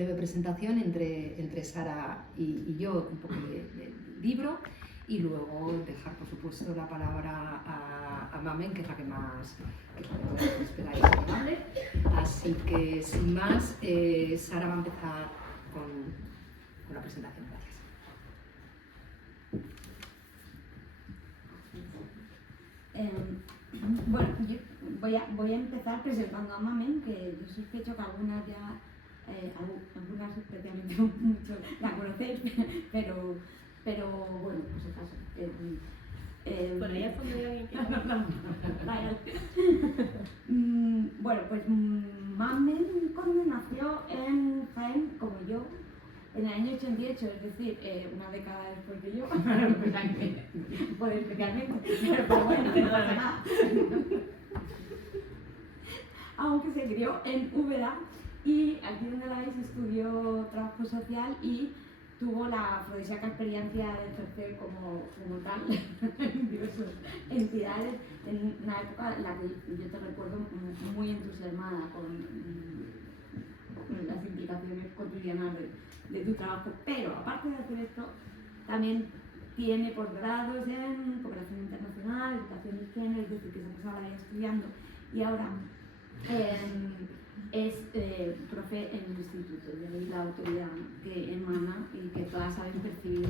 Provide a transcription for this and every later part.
breve presentación entre Sara y yo, un poco del libro, y luego dejar, por supuesto, la palabra a Mamen, que es la que más esperáis que hable. Así que, sin más, Sara va a empezar con la presentación. Gracias. Bueno, yo voy a empezar presentando a Mamen, que yo sospecho que algunas ya, algunas especialmente mucho la conocéis, pero bueno, pues el caso. Por ahí al fondo hay alguien que... Bueno, pues Mamen Conde nació en Jaén, como yo, en el año 88, es decir, una década después de yo. Puede explicarme, pero bueno, no pasa nada. Aunque se crió en Úbeda y aquí donde la veis estudió trabajo social y tuvo la afrodisíaca experiencia de ejercer como tal en diversas entidades en una época en la que yo te recuerdo muy entusiasmada con las implicaciones cotidianas de tu trabajo, pero aparte de hacer esto también tiene posgrados en cooperación internacional, educación de género, es decir, que se ha pasado la vida estudiando y ahora es profe en el instituto, de ahí la autoridad que emana y que todas habéis percibido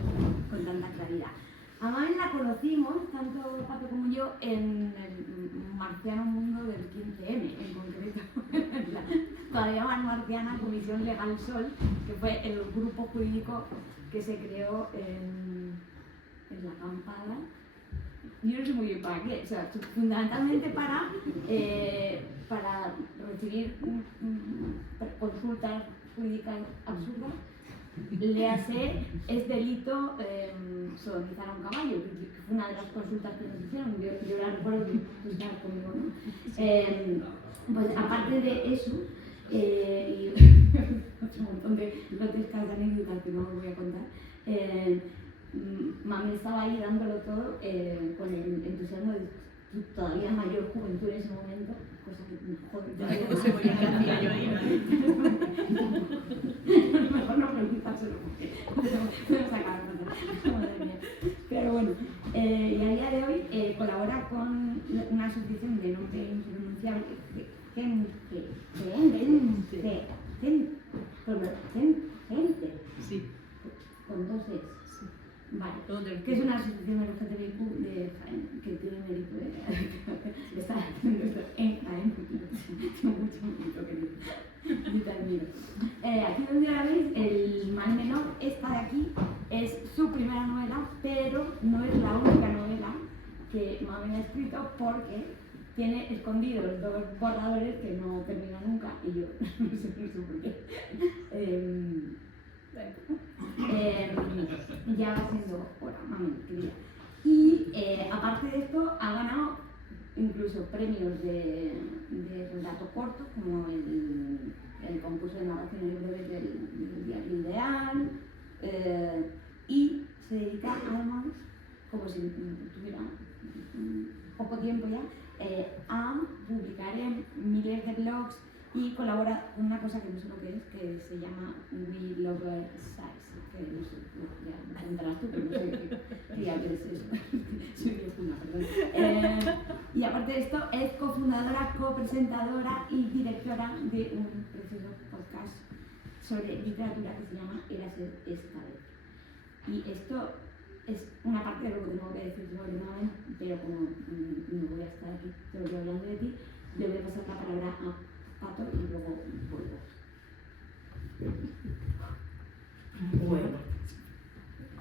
con tanta claridad. A Mamen la conocimos, tanto Pato como yo, en el marciano mundo del 15M, en concreto, la todavía más marciana Comisión Legal Sol, que fue el grupo jurídico que se creó en la acampada. Yo no sé muy bien para qué, o sea, fundamentalmente para recibir consultas jurídicas absurdas. Léase, es delito sodomizar a un caballo, que fue una de las consultas que nos hicieron, yo la recuerdo que tú estabas conmigo, ¿no? Pues aparte de eso, y un montón de grotescas anécdotas que no os voy a contar, Mamen estaba ahí dándolo todo con el entusiasmo de todavía mayor juventud en ese momento, cosa que joder, No sé muy bien qué hacía yo ahí, mejor no preguntárselo porque no sacaron nada. Pero bueno, y a día de hoy colabora con una asociación de nombre impronunciable, gente, sí, con dos es. sí. Vale, que es una asociación LGTBIQ de Jaén, que tiene mérito de estar haciendo esto en Jaén, tengo mucho mérito que yo te admiro. Aquí donde la veis, el mal menor, esta de aquí, es su primera novela, pero no es la única novela que Mamen ha escrito porque tiene escondidos dos borradores que no terminan nunca y yo no sé por qué. Ya va siendo hora, Mamen, querida. Y aparte de esto, ha ganado incluso premios de relato corto, como el concurso de narraciones breves del Diario Ideal, y se dedica además, como si tuviera poco tiempo ya, a publicar en miles de blogs y colabora con una cosa que no sé lo que es, que se llama We Lover Size, que no sé, ya entrarás tú, pero no sé qué diablos es eso. Soy viejuna, perdón. Y aparte de esto, es cofundadora, copresentadora y directora de un precioso podcast sobre literatura que se llama Érase esta vez. Y esto es una parte de lo que tengo que decir sobre Mamen, pero como no voy a estar aquí todo el día hablando de ti, le voy a pasar la palabra a Pato y luego vuelvo. Bueno,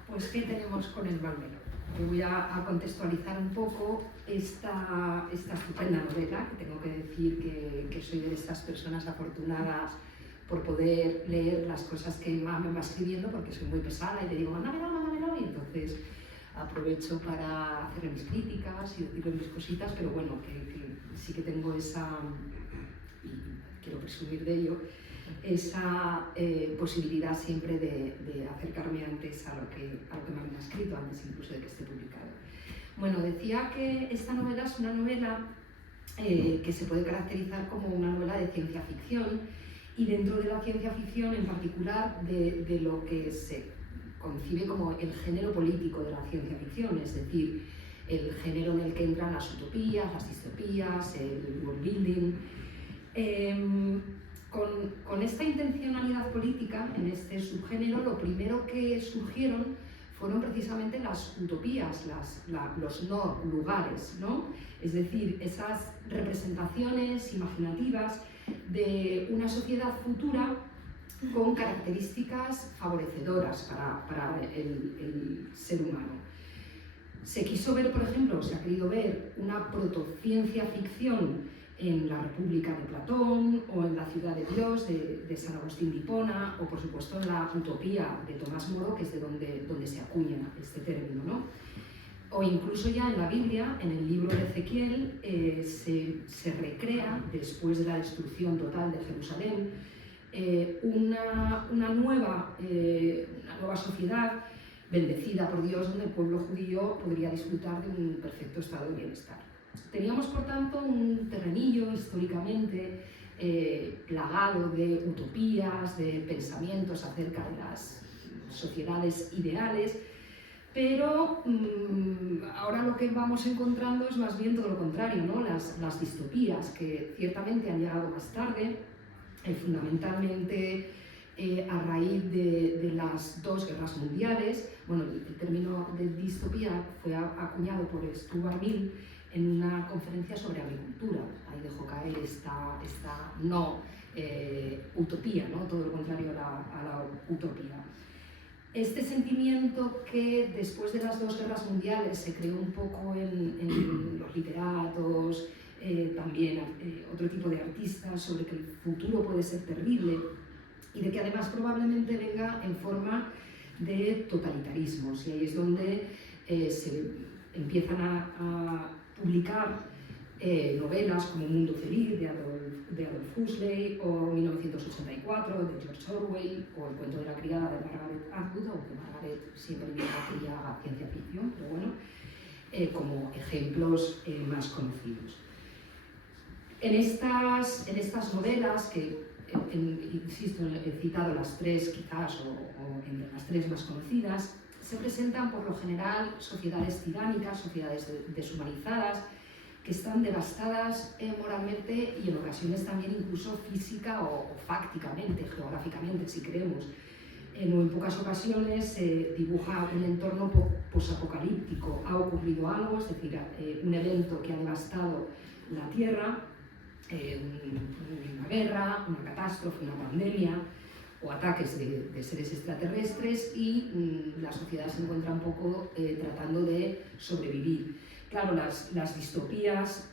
pues ¿qué tenemos con el mal menor? Te voy a contextualizar un poco esta estupenda novela, que tengo que decir que soy de estas personas afortunadas por poder leer las cosas que Mamen va escribiendo, porque soy muy pesada y le digo, mándamelo, y entonces aprovecho para hacer mis críticas y decirle mis cositas, pero bueno, que sí que tengo esa, y quiero presumir de ello, esa posibilidad siempre de acercarme antes a lo que Mamen ha escrito, antes incluso de que esté publicado. Bueno, decía que esta novela es una novela que se puede caracterizar como una novela de ciencia ficción y dentro de la ciencia ficción en particular de lo que se concibe como el género político de la ciencia ficción, es decir, el género en el que entran las utopías, las distopías, el world building. Con esta intencionalidad política en este subgénero, lo primero que surgieron fueron precisamente las utopías, los no lugares, ¿no? Es decir, esas representaciones imaginativas de una sociedad futura con características favorecedoras para el ser humano. Se quiso ver, por ejemplo, se ha querido ver una protociencia ficción en la República de Platón, o en la Ciudad de Dios de San Agustín de Hipona, o por supuesto en la Utopía de Tomás Moro, que es de donde se acuña este término, ¿no? O incluso ya en la Biblia, en el libro de Ezequiel, se recrea, después de la destrucción total de Jerusalén, una nueva sociedad bendecida por Dios, donde el pueblo judío podría disfrutar de un perfecto estado de bienestar. Teníamos, por tanto, un terrenillo históricamente plagado de utopías, de pensamientos acerca de las sociedades ideales, pero ahora lo que vamos encontrando es más bien todo lo contrario, ¿no? Las distopías, que ciertamente han llegado más tarde, fundamentalmente a raíz de las dos guerras mundiales. Bueno, el término de distopía fue acuñado por Stuart Mill en una conferencia sobre agricultura. Ahí dejó caer esta no utopía, ¿no? Todo lo contrario a la utopía. Este sentimiento que después de las dos guerras mundiales se creó un poco en los literatos, también otro tipo de artistas, sobre que el futuro puede ser terrible y de que además probablemente venga en forma de totalitarismos, y ahí es donde se empiezan a publicar novelas como Mundo Feliz de Adolf Huxley, o 1984 de George Orwell, o El cuento de la criada de Margaret Atwood, aunque Margaret siempre dijo que ella haga ciencia ficción, pero bueno, como ejemplos más conocidos. En estas novelas, que insisto, he citado las tres quizás, o entre las tres más conocidas, se presentan por lo general sociedades tiránicas, sociedades deshumanizadas, que están devastadas moralmente y en ocasiones también incluso física o fácticamente, geográficamente, si queremos. En pocas ocasiones se dibuja un entorno posapocalíptico. Ha ocurrido algo, es decir, un evento que ha devastado la Tierra, una guerra, una catástrofe, una pandemia, o ataques de seres extraterrestres, y la sociedad se encuentra un poco tratando de sobrevivir. Claro, las distopías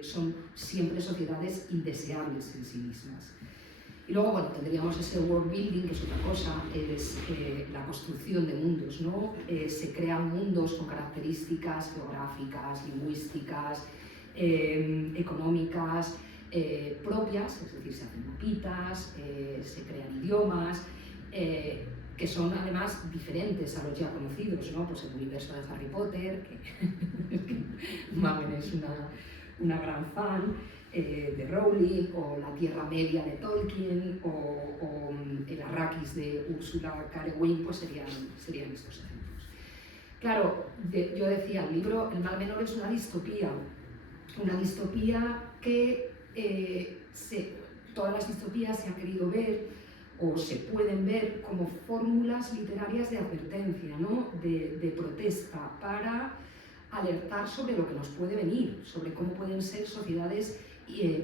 son siempre sociedades indeseables en sí mismas. Y luego, bueno, tendríamos ese world building, que es otra cosa, es la construcción de mundos, ¿no? Se crean mundos con características geográficas, lingüísticas, económicas, propias, es decir, se hacen mapitas, se crean idiomas, que son además diferentes a los ya conocidos, ¿no? Pues el universo de Harry Potter, que Mamen es una gran fan, de Rowling, o la Tierra Media de Tolkien, o el Arrakis de Ursula K. Le Guin, pues serían estos ejemplos. Claro, yo decía, el libro El mal menor es una distopía que todas las distopías se han querido ver, o se pueden ver, como fórmulas literarias de advertencia, ¿no? de protesta, para alertar sobre lo que nos puede venir, sobre cómo pueden ser sociedades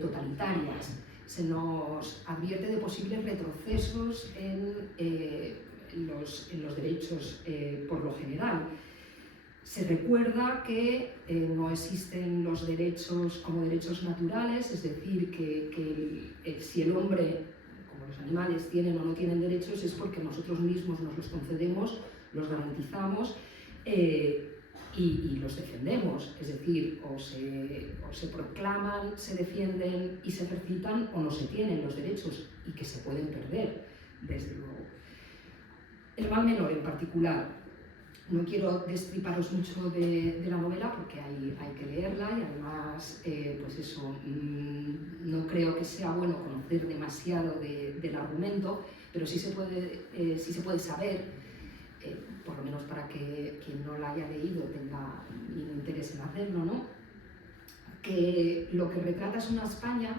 totalitarias. Se nos advierte de posibles retrocesos en los derechos por lo general. Se recuerda que no existen los derechos como derechos naturales, es decir, que si el hombre, como los animales, tienen o no tienen derechos, es porque nosotros mismos nos los concedemos, los garantizamos y los defendemos. Es decir, o se proclaman, se defienden y se ejercitan, o no se tienen los derechos, y que se pueden perder, desde luego. El mal menor en particular No quiero destriparos mucho de la novela porque hay que leerla y además, pues eso, no creo que sea bueno conocer demasiado del argumento, pero sí se puede saber, por lo menos para que quien no la haya leído tenga ningún interés en hacerlo, ¿no? Que lo que retrata es una España,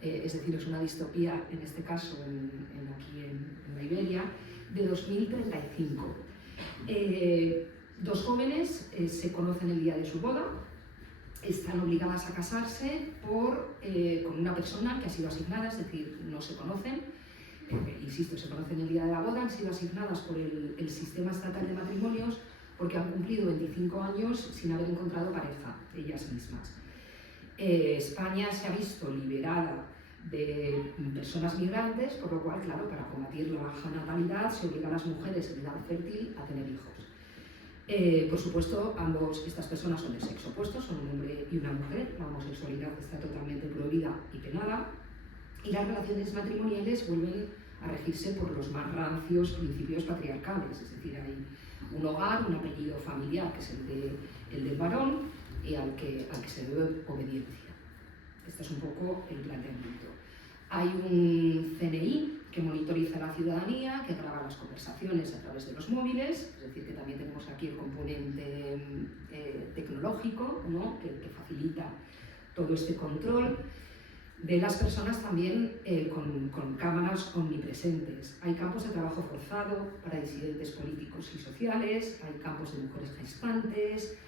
es decir, es una distopía, en este caso aquí en la Iberia, de 2035. Dos jóvenes se conocen el día de su boda, están obligadas a casarse con una persona que ha sido asignada, es decir, no se conocen, insisto, se conocen el día de la boda, han sido asignadas por el sistema estatal de matrimonios porque han cumplido 25 años sin haber encontrado pareja, ellas mismas. España se ha visto liberada de personas migrantes, por lo cual, claro, para combatir la baja natalidad se obliga a las mujeres en edad fértil a tener hijos. Por supuesto, estas personas son de sexo opuesto, son un hombre y una mujer, la homosexualidad está totalmente prohibida y penada, y las relaciones matrimoniales vuelven a regirse por los más rancios principios patriarcales, es decir, hay un hogar, un apellido familiar, que es el del varón, y al que se debe obediencia. Este es un poco el planteamiento. Hay un CNI que monitoriza la ciudadanía, que graba las conversaciones a través de los móviles, es decir, que también tenemos aquí el componente tecnológico, ¿no? que facilita todo este control de las personas también con cámaras omnipresentes. Hay campos de trabajo forzado para disidentes políticos y sociales, hay campos de mujeres gestantes,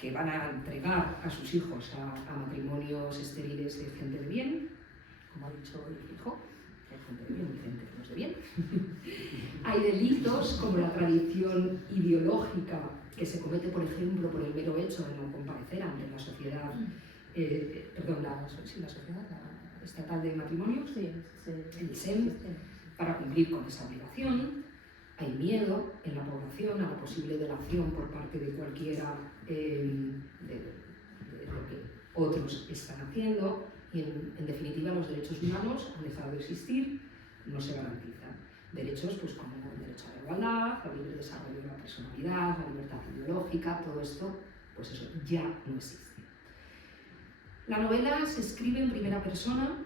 que van a entregar a sus hijos a matrimonios estériles de gente de bien, como ha dicho el hijo, hay gente de bien y gente que no es de bien. Hay delitos como la tradición ideológica que se comete, por ejemplo, por el mero hecho de no comparecer ante la sociedad, la sociedad estatal de matrimonios, el SEM, para cumplir con esa obligación. Hay miedo en la población a la posible delación por parte de cualquiera de lo que otros están haciendo y en definitiva los derechos humanos han dejado de existir, no se garantizan. Derechos pues, como el derecho a la igualdad, al libre desarrollo de la personalidad, la libertad ideológica, todo esto pues eso ya no existe. La novela se escribe en primera persona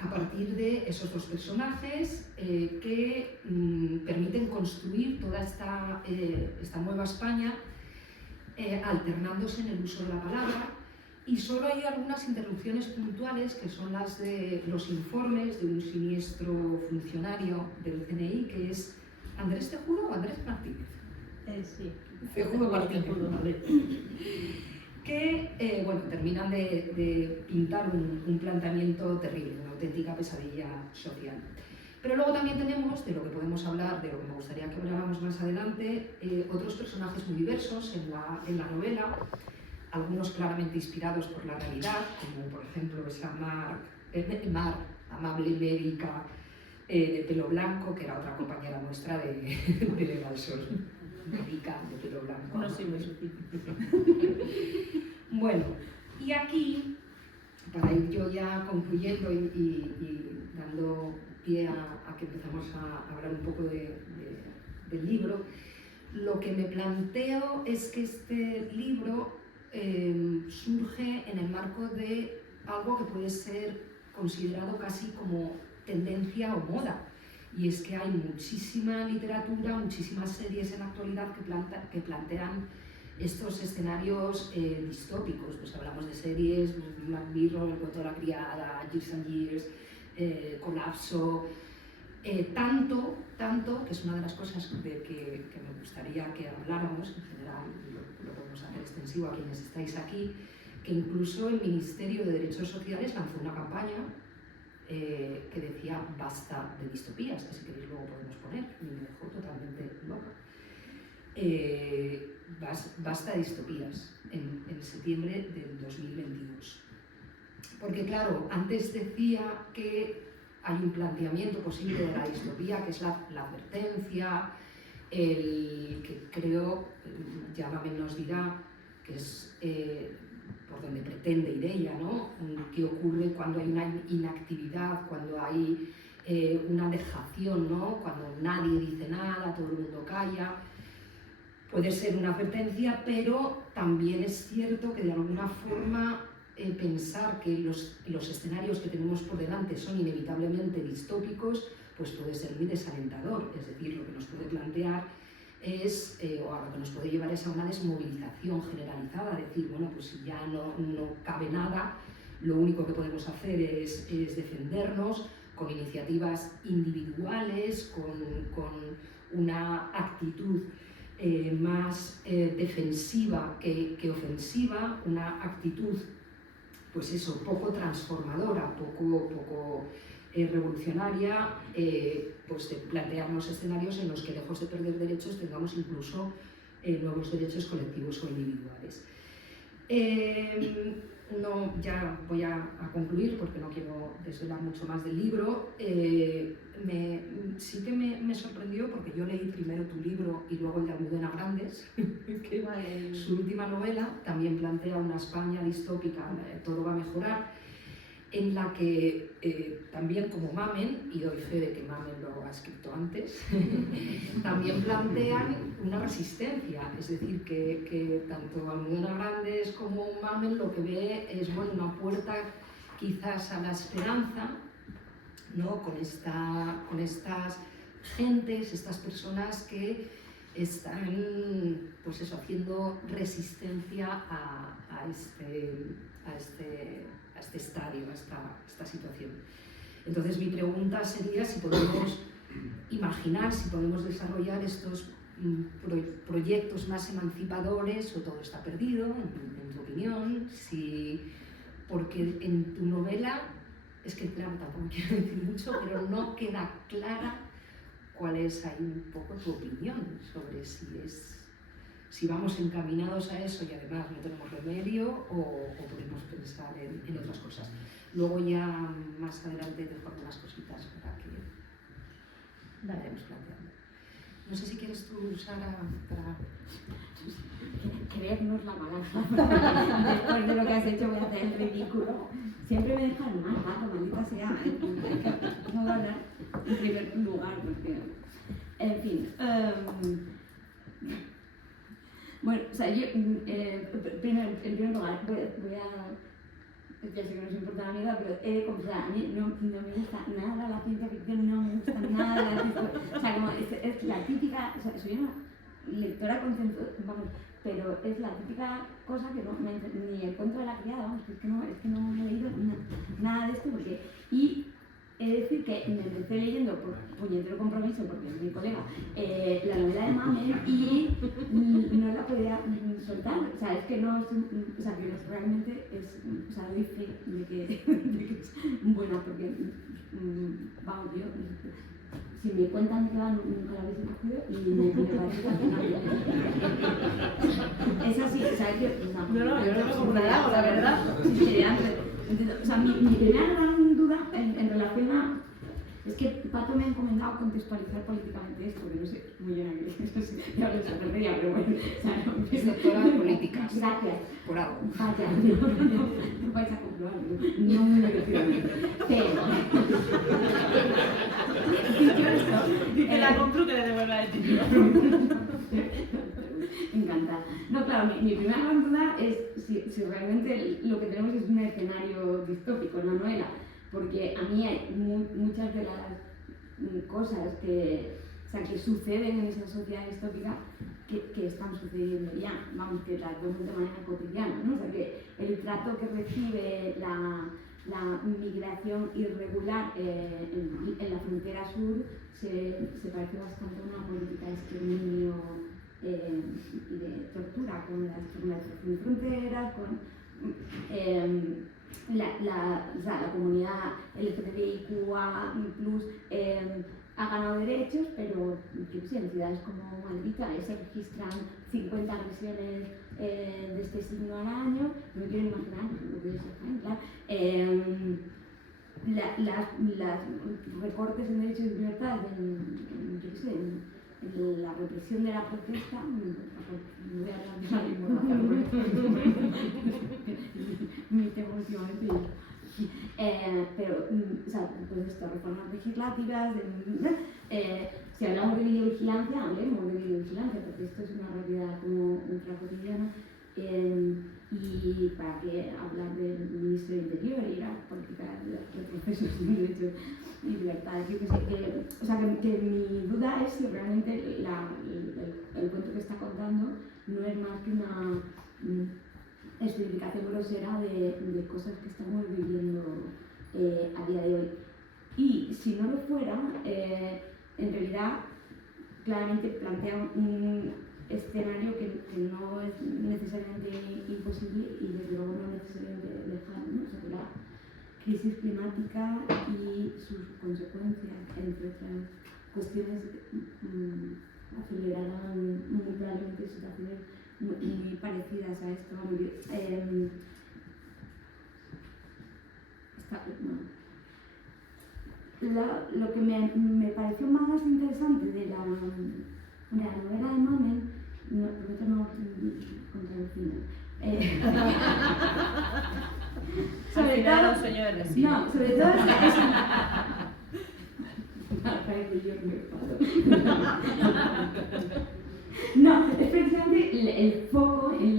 a partir de esos dos personajes que permiten construir toda esta nueva España alternándose en el uso de la palabra, y solo hay algunas interrupciones puntuales que son las de los informes de un siniestro funcionario del CNI que es Andrés Cejudo o Andrés Martínez. Sí. Cejudo Martínez. Que terminan de pintar un planteamiento terrible, una auténtica pesadilla social. Pero luego también tenemos, de lo que podemos hablar, de lo que me gustaría que habláramos más adelante, otros personajes muy diversos en la novela, algunos claramente inspirados por la realidad, como por ejemplo esa Mar, amable médica de pelo blanco, que era otra compañera nuestra de Leva al Sol. Médica de pelo blanco. No soy muy sutil. Bueno, y aquí, para ir yo ya concluyendo y dando pie a que empezamos a hablar un poco del libro, lo que me planteo es que este libro surge en el marco de algo que puede ser considerado casi como tendencia o moda. Y es que hay muchísima literatura, muchísimas series en la actualidad que plantean estos escenarios distópicos. Pues hablamos de series, Black Mirror, El cuento de la criada, Years and Years, Colapso, tanto, que es una de las cosas que me gustaría que habláramos, en general, y lo podemos hacer extensivo a quienes estáis aquí, que incluso el Ministerio de Derechos Sociales lanzó una campaña que decía basta de distopías, que si queréis luego podemos poner, y me dejó totalmente loca. Basta de distopías en septiembre del 2022. Porque claro, antes decía que hay un planteamiento posible de la distopía, que es la advertencia, el que creo, ya Mabel nos dirá, que es por donde pretende ir ella, ¿no? ¿Qué ocurre cuando hay una inactividad, cuando hay una dejación, ¿no? Cuando nadie dice nada, todo el mundo calla? puede ser una advertencia, pero también es cierto que de alguna forma pensar que los escenarios que tenemos por delante son inevitablemente distópicos, pues puede ser muy desalentador. Es decir, lo que nos puede plantear es, o a lo que nos puede llevar es a una desmovilización generalizada, decir, bueno, pues si ya no cabe nada, lo único que podemos hacer es defendernos con iniciativas individuales, con una actitud más defensiva que ofensiva, una actitud, pues eso, poco transformadora, poco revolucionaria, pues de plantearnos escenarios en los que, lejos de perder derechos, tengamos incluso nuevos derechos colectivos o individuales. No, ya voy a concluir porque no quiero desvelar mucho más del libro. Sí que me sorprendió porque yo leí primero tu libro y luego el de Almudena Grandes, que su última novela también plantea una España distópica, todo va a mejorar, en la que también como Mamen, y doy fe de que Mamen lo ha escrito antes, también plantean una resistencia, es decir, que tanto Almudena Grandes como Mamen lo que ve es, bueno, una puerta quizás a la esperanza, ¿no? con estas gentes, estas personas que están, pues eso, haciendo resistencia a este estadio, a esta situación. Entonces mi pregunta sería si podemos imaginar, si podemos desarrollar estos proyectos más emancipadores, o todo está perdido, en tu opinión, porque en tu novela, es que claro, tampoco quiero decir mucho, pero no queda clara cuál es ahí un poco tu opinión sobre si vamos encaminados a eso y además no tenemos remedio, o podemos pensar en otras cosas. Luego ya más adelante dejo algunas cositas para que vayamos planteando. No sé si quieres tú, Sara, para... Creernos la balanza. Después de lo que has hecho voy a hacer el ridículo. Siempre me dejan mal, Paco, maldita sea. No voy a hablar en primer lugar, porque... En fin... Bueno, o sea, yo, en primer lugar, voy a... Ya sé que no os importa la mierda, pero he de confesar, a mí no me gusta nada la ciencia ficción, no me gusta nada o sea, como es la típica... O sea, soy una lectora concentrada, vamos, pero es la típica cosa que no, ni el cuento de la criada, vamos, que es que no he leído nada de esto, porque... Y he de decir que me empecé leyendo por puñetero compromiso, porque es mi colega, la novela de Mamen, y no la podía soltar. O sea, es que no es, o sea, que realmente es, o sea, doy fe de que es buena, porque, vamos, yo, si me cuentan que va, nunca la hubiese cogido, y me parece que es así, o sea, que... No, yo no me como nada, la verdad. O sea, mi primera gran duda en relación a... Es que Pato me ha encomendado contextualizar políticamente esto, que no sé muy bien a qué es, ya lo sorprendería, pero bueno, o sea, no... Es doctora de políticas. Gracias. Por algo. Vaya, no vais a comprobarlo, no me refiero a mí. Pero... Dicho esto... Dice la compro que le devuelva el título. Encantada. No, claro, mi primera gran duda es si realmente lo que tenemos es un escenario distópico en la novela, porque a mí hay muchas de las cosas que suceden en esa sociedad distópica que están sucediendo ya, vamos, que las vemos de manera cotidiana, ¿no? O sea, que el trato que recibe la migración irregular en la frontera sur se parece bastante a una política de exterminio y de tortura, con las formalización de fronteras, con la comunidad LGTBIQA+, ha ganado derechos, pero yo sé, en ciudades como Madrid se registran 50 agresiones de este signo al año. No me quiero imaginar lo que es claro. Los recortes en derechos y libertades, en la represión de la protesta, no voy a hablar de mi tema últimamente. Pero, o sea, pues esto, reformas legislativas, si hablamos de videovigilancia, hablemos de videovigilancia, porque esto es una realidad como ultra cotidiana. Y para qué hablar del ministro del Interior y la política de procesos de derechos y libertades. Yo que sé o sea, que mi duda es si realmente el cuento que está contando no es más que una explicación grosera de cosas que estamos viviendo a día de hoy. Y si no lo fuera, en realidad claramente plantea un escenario que no es necesariamente imposible y desde luego no necesariamente lejano, ¿no? O sea, que la crisis climática y sus consecuencias, entre otras cuestiones, acelerarán muy probablemente situaciones muy parecidas a esto. Lo que me pareció más interesante de la novela de Mamen, prometo no contra el final. Sobre todo era un sueño de recibo. No, sobre todo es no, es precisamente el foco en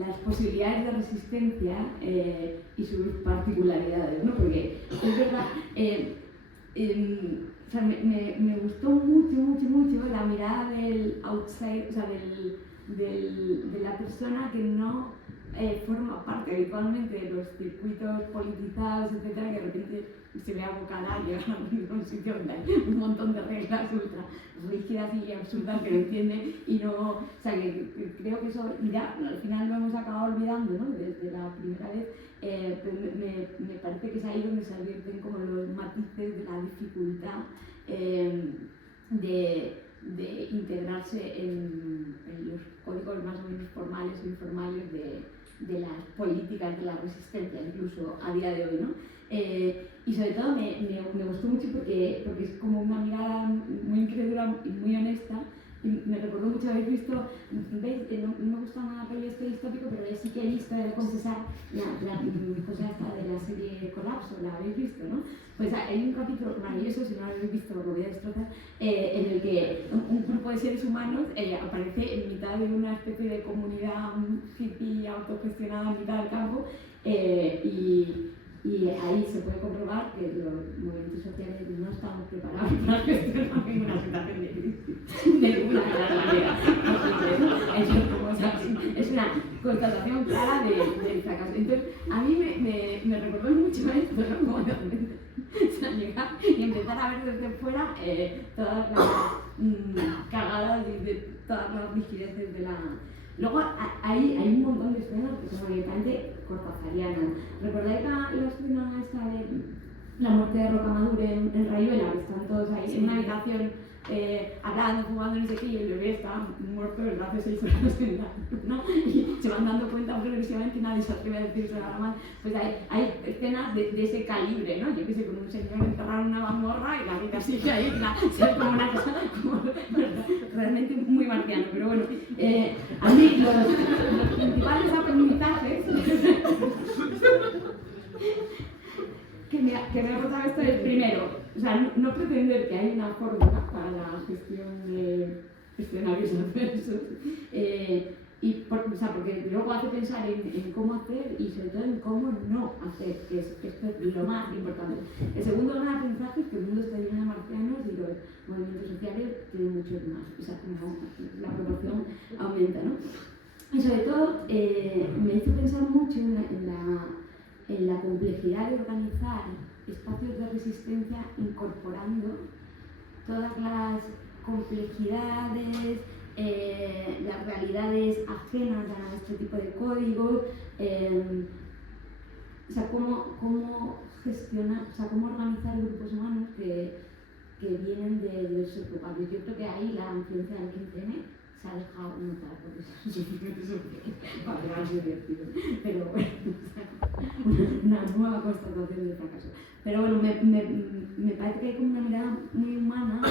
las posibilidades de resistencia y sus particularidades, ¿no? Porque es verdad, o sea, me gustó mucho la mirada del outside, o sea, de la persona que no forma parte habitualmente de los circuitos politizados, etcétera, que de repente se ve abocada a llegar a un sitio donde hay un montón de reglas ultra rígidas y absurdas que no entiende y no, o sea, que creo que eso ya al final lo hemos acabado olvidando, ¿no? Desde la primera vez, pero me parece que es ahí donde se advierten como los matices de la dificultad de integrarse en los códigos más o menos formales o informales de las políticas de la resistencia, incluso a día de hoy, ¿no? Y sobre todo me gustó mucho porque es como una mirada muy incrédula y muy honesta. Y me recordó mucho haber visto, ¿veis? No me gusta nada el este distópico, pero sí que he visto, de confesar, la cosa esta de la serie Colapso, la habéis visto, ¿no? Pues hay un capítulo maravilloso, si no lo habéis visto lo voy a destrozar, en el que un grupo de seres humanos aparece en mitad de una especie de comunidad hippie autogestionada en mitad del campo y ahí se puede comprobar que los movimientos sociales no estamos preparados para gestionar ninguna situación de crisis de ninguna manera. Es una constatación clara del fracaso. Entonces, a mí me recordó mucho esto, ¿no? Como llegar y empezar a ver desde fuera todas las cagadas de todas las rigideces de la... Luego hay un montón de escenas que son evidentemente cortazarianas. ¿Recordáis la escena esta de la muerte de Rocamadour en Rayuela? Que están todos ahí en una habitación hablando, fumando, no sé qué, y el bebé está muerto desde hace 6 horas en la luz, ¿no? Y se van dando cuenta progresivamente y nadie se atreve a decirse nada más. Pues hay escenas de ese calibre, ¿no? Yo qué sé, con un señor enterrado en una mazmorra y la vida sigue ahí, es como una cosa como, realmente muy marciano, pero bueno, a mí los principales aprendizajes que me ha aportado esto es, primero, o sea, no pretender que hay una fórmula para la gestión de escenarios adversos, o sea, porque luego hace pensar en cómo hacer y sobre todo en cómo no hacer, que esto es lo más importante. El segundo gran aprendizaje es que el mundo está lleno de marcianos y los movimientos sociales tienen muchos más, o sea, como la proporción aumenta, ¿no? Y sobre todo me hizo pensar mucho en la complejidad de organizar espacios de resistencia incorporando todas las complejidades, las realidades ajenas a este tipo de códigos, o sea, cómo gestionar, o sea, cómo organizar grupos humanos que vienen de diversos lugares. Yo creo que ahí la influencia del 15M se ha dejado notar, porque es más divertido. Pero bueno, una nueva constatación de fracaso. Pero bueno, me parece que hay como una mirada muy humana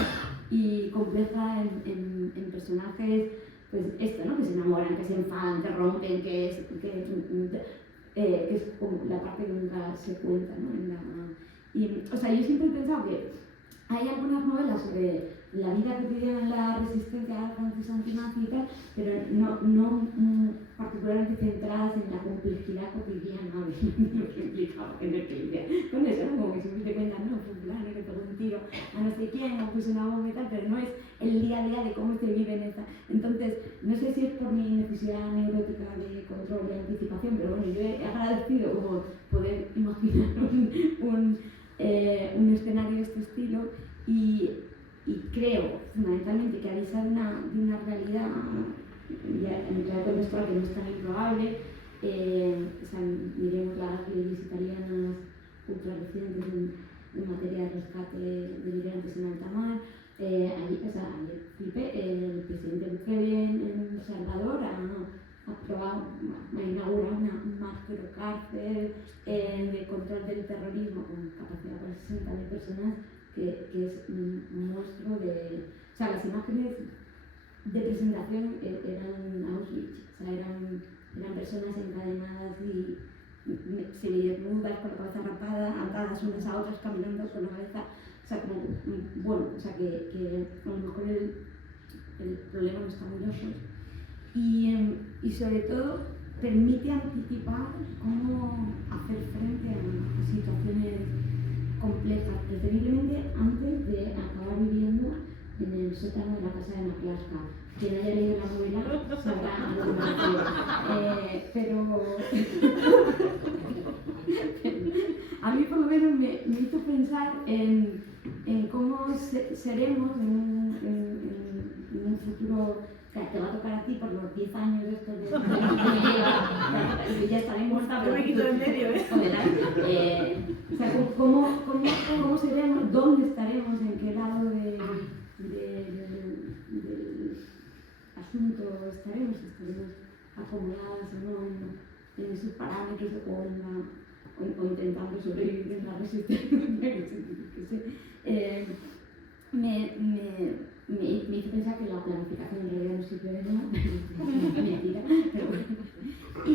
y compleja en personajes, pues esto, ¿no? Que se enamoran, que se enfadan, que rompen, que es como la parte que nunca se cuenta, ¿no? O sea, yo siempre he pensado que hay algunas novelas sobre la vida cotidiana en la resistencia francesa antinazi y tal, pero no particularmente centradas en la complejidad cotidiana de lo que implicaba tener que lidiar con eso, ¿no? Como que siempre te cuentan, no, fue fulano que pegó un tiro a no sé quién, o puso una bomba y tal, pero no es el día a día de cómo se vive en esta. Entonces, no sé si es por mi necesidad neurótica de control y anticipación, pero bueno, yo he agradecido como poder imaginar un escenario de este estilo y creo fundamentalmente que avisa de una realidad en el teatro textual que no es tan improbable. O sea, miremos las leyes italianas ultra recientes en materia de rescate de migrantes en alta mar. Ayer el presidente Bukele en El Salvador ha inaugurado una macrocárcel de control del terrorismo con capacidad para 60.000 personas, que es un monstruo de... O sea, las imágenes de presentación eran Auschwitz, o sea, eran personas encadenadas y semidesnudas, con la cabeza rapada, atadas unas a otras, caminando con la cabeza... O sea, como, bueno, o sea, que a lo mejor el problema no está muy lejos. Y sobre todo permite anticipar cómo hacer frente a situaciones complejas, preferiblemente antes de acabar viviendo en el sótano de la casa de Maclasca. Quien haya leído la novela sabrá a lo que me refiero. Pero a mí por lo menos me hizo pensar en cómo seremos en un futuro que va a tocar a ti por los 10 años estos de mi vida, que ya estaremos... Yo me quito de en medio, ¿eh? O sea, ¿cómo seremos? ¿Dónde estaremos? ¿En qué lado del asunto estaremos? ¿Estaremos acomodadas o no en esos parámetros o intentando sobrevivir en la resistencia? Me hizo pensar que la planificación en realidad no sirve de nada, mentira, pero bueno. Y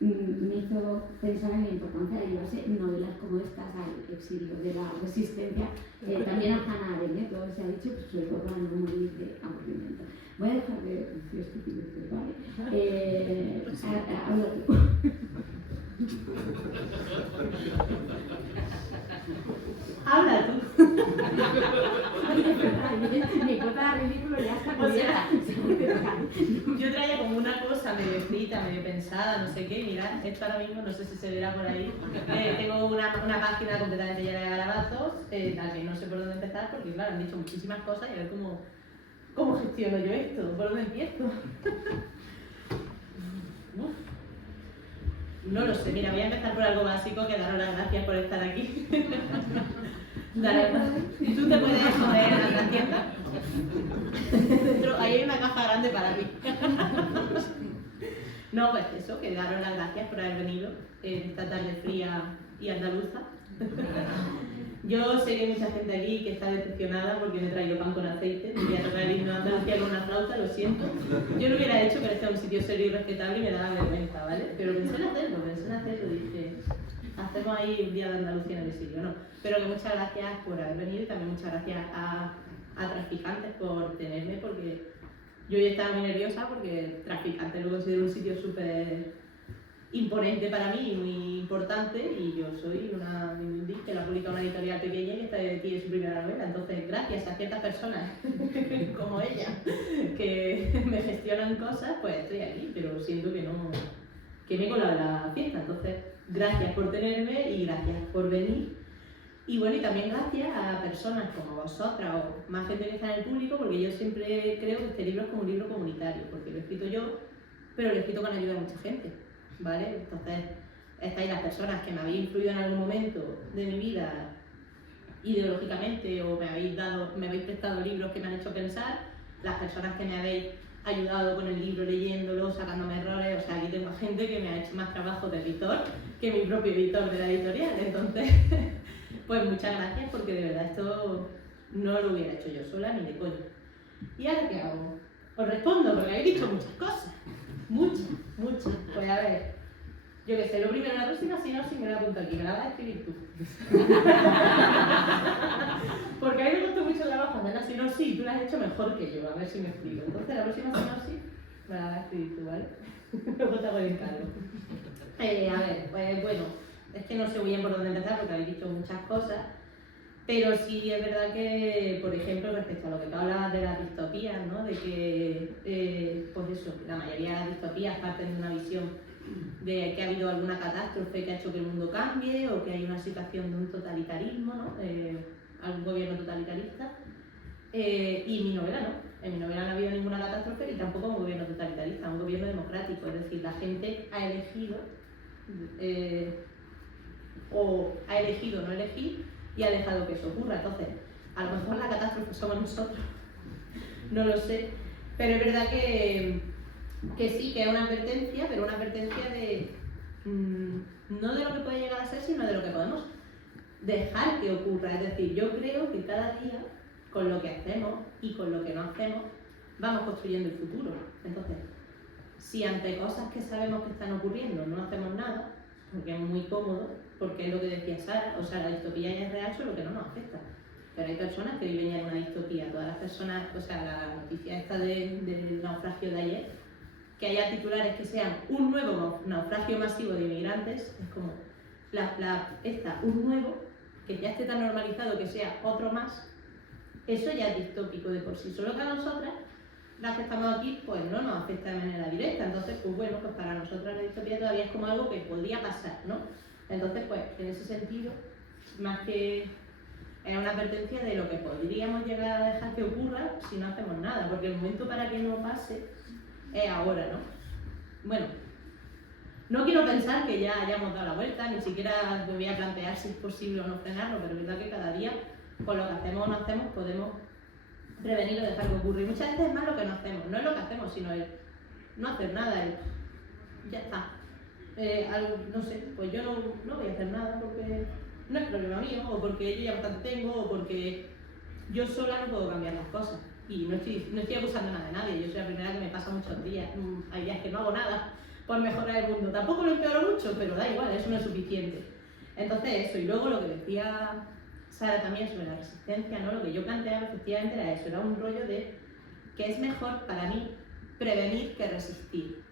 me hizo pensar en la importancia de llevarse novelas como estas al exilio de la resistencia, también a Hannah Arendt, todo se ha dicho, pues sobre todo para no morir de aburrimiento. Voy a dejar de decir estupideces, ¿vale? Habla tú. Habla tú. Mi cosa ridículo ya está O sea, cubierta. yo traía como una cosa medio escrita, medio pensada, no sé qué. Mirad, esto ahora mismo no sé si se verá por ahí. Tengo una página completamente llena de garabatos, la que no sé por dónde empezar, porque claro, han dicho muchísimas cosas y a ver cómo gestiono yo esto, por dónde empiezo. No lo sé, mira, voy a empezar por algo básico, que daros las gracias por estar aquí. ¿Tú te puedes poner a la tienda? Dentro, ahí hay una caja grande para ti. No, pues eso, que daros las gracias por haber venido esta tarde fría y andaluza. Yo sé que hay mucha gente aquí que está decepcionada porque me he traído pan con aceite, me voy a tocar el himno de Andalucía con una flauta, lo siento. Yo lo hubiera hecho, pero este es un sitio serio y respetable y me daba vergüenza, ¿vale? Pero pensé en hacerlo, dije, hacemos ahí un día de Andalucía en el exilio, ¿no? Pero que muchas gracias por haber venido y también muchas gracias a Traficantes por tenerme, porque yo ya estaba muy nerviosa porque Traficantes lo considero un sitio súper imponente para mí, muy importante, y yo soy una indie que la publica una editorial pequeña y que tiene su primera novela. Entonces, gracias a ciertas personas como ella que me gestionan cosas, pues estoy aquí, pero siento que me he colado en la fiesta. Entonces, gracias por tenerme y gracias por venir. Y bueno, y también gracias a personas como vosotras o más gente que está en el público, porque yo siempre creo que este libro es como un libro comunitario, porque lo he escrito yo, pero lo he escrito con ayuda de mucha gente, ¿vale? Entonces, estáis las personas que me habéis influido en algún momento de mi vida ideológicamente o me habéis prestado libros que me han hecho pensar, las personas que me habéis ayudado con el libro leyéndolo, sacándome errores, o sea, aquí tengo gente que me ha hecho más trabajo de editor que mi propio editor de la editorial, entonces, pues muchas gracias porque de verdad esto no lo hubiera hecho yo sola ni de coño. ¿Y ahora qué hago? Os respondo porque habéis dicho muchas cosas, muchas. Pues a ver, Yo que sé, lo primero, la próxima sinopsis me la apunto aquí, me la vas a escribir tú. Porque a mí me costó mucho trabajo hacer la sinopsis y tú la has hecho mejor que yo, a ver si me explico. Entonces la próxima sinopsis me la vas a escribir tú, ¿vale? Luego te hago el encargo. A ver, pues bueno, es que no sé muy bien por dónde empezar porque habéis dicho muchas cosas, pero sí es verdad que, por ejemplo, respecto a lo que tú hablabas de las distopías, ¿no? De que, pues eso, la mayoría de las distopías parten de una visión de que ha habido alguna catástrofe que ha hecho que el mundo cambie o que hay una situación de un totalitarismo, ¿no? Algún gobierno totalitarista. Y mi novela no. En mi novela no ha habido ninguna catástrofe y tampoco un gobierno totalitarista, un gobierno democrático. Es decir, la gente ha elegido o ha elegido no elegir y ha dejado que eso ocurra. Entonces, a lo mejor la catástrofe somos nosotros, no lo sé, pero es verdad que sí, que es una advertencia, pero una advertencia de no de lo que puede llegar a ser, sino de lo que podemos dejar que ocurra. Es decir, yo creo que cada día, con lo que hacemos y con lo que no hacemos, vamos construyendo el futuro. Entonces, si ante cosas que sabemos que están ocurriendo no hacemos nada, porque es muy cómodo, porque es lo que decía Sara, o sea, la distopía ya es real, solo que no nos afecta. Pero hay personas que viven ya en una distopía, todas las personas, o sea, la noticia esta del naufragio de ayer, que haya titulares que sean un nuevo naufragio masivo de inmigrantes, es como un nuevo, que ya esté tan normalizado que sea otro más, eso ya es distópico de por sí, solo que a nosotras, las que estamos aquí, pues no nos afecta de manera directa. Entonces, pues bueno, pues para nosotras la distopía todavía es como algo que podría pasar, ¿no? Entonces, pues en ese sentido, más que es una advertencia de lo que podríamos llegar a dejar que ocurra si no hacemos nada, porque el momento para que no pase es ahora, ¿no? Bueno, no quiero pensar que ya hayamos dado la vuelta, ni siquiera me voy a plantear si es posible o no frenarlo, pero es verdad que cada día, con lo que hacemos o no hacemos, podemos prevenir o dejar que ocurra. Y muchas veces es más lo que no hacemos, no es lo que hacemos, sino el no hacer nada, el ya está. No sé, pues yo no voy a hacer nada porque no es problema mío, o porque yo ya bastante tengo, o porque yo sola no puedo cambiar las cosas. Y no estoy acusando nada de nadie, yo soy la primera que me pasa muchos días, hay días que no hago nada por mejorar el mundo. Tampoco lo empeoro mucho, pero da igual, eso no es suficiente. Entonces eso, y luego lo que decía Sara también sobre la resistencia, ¿no? Lo que yo planteaba efectivamente era eso, era un rollo de que es mejor para mí prevenir que resistir.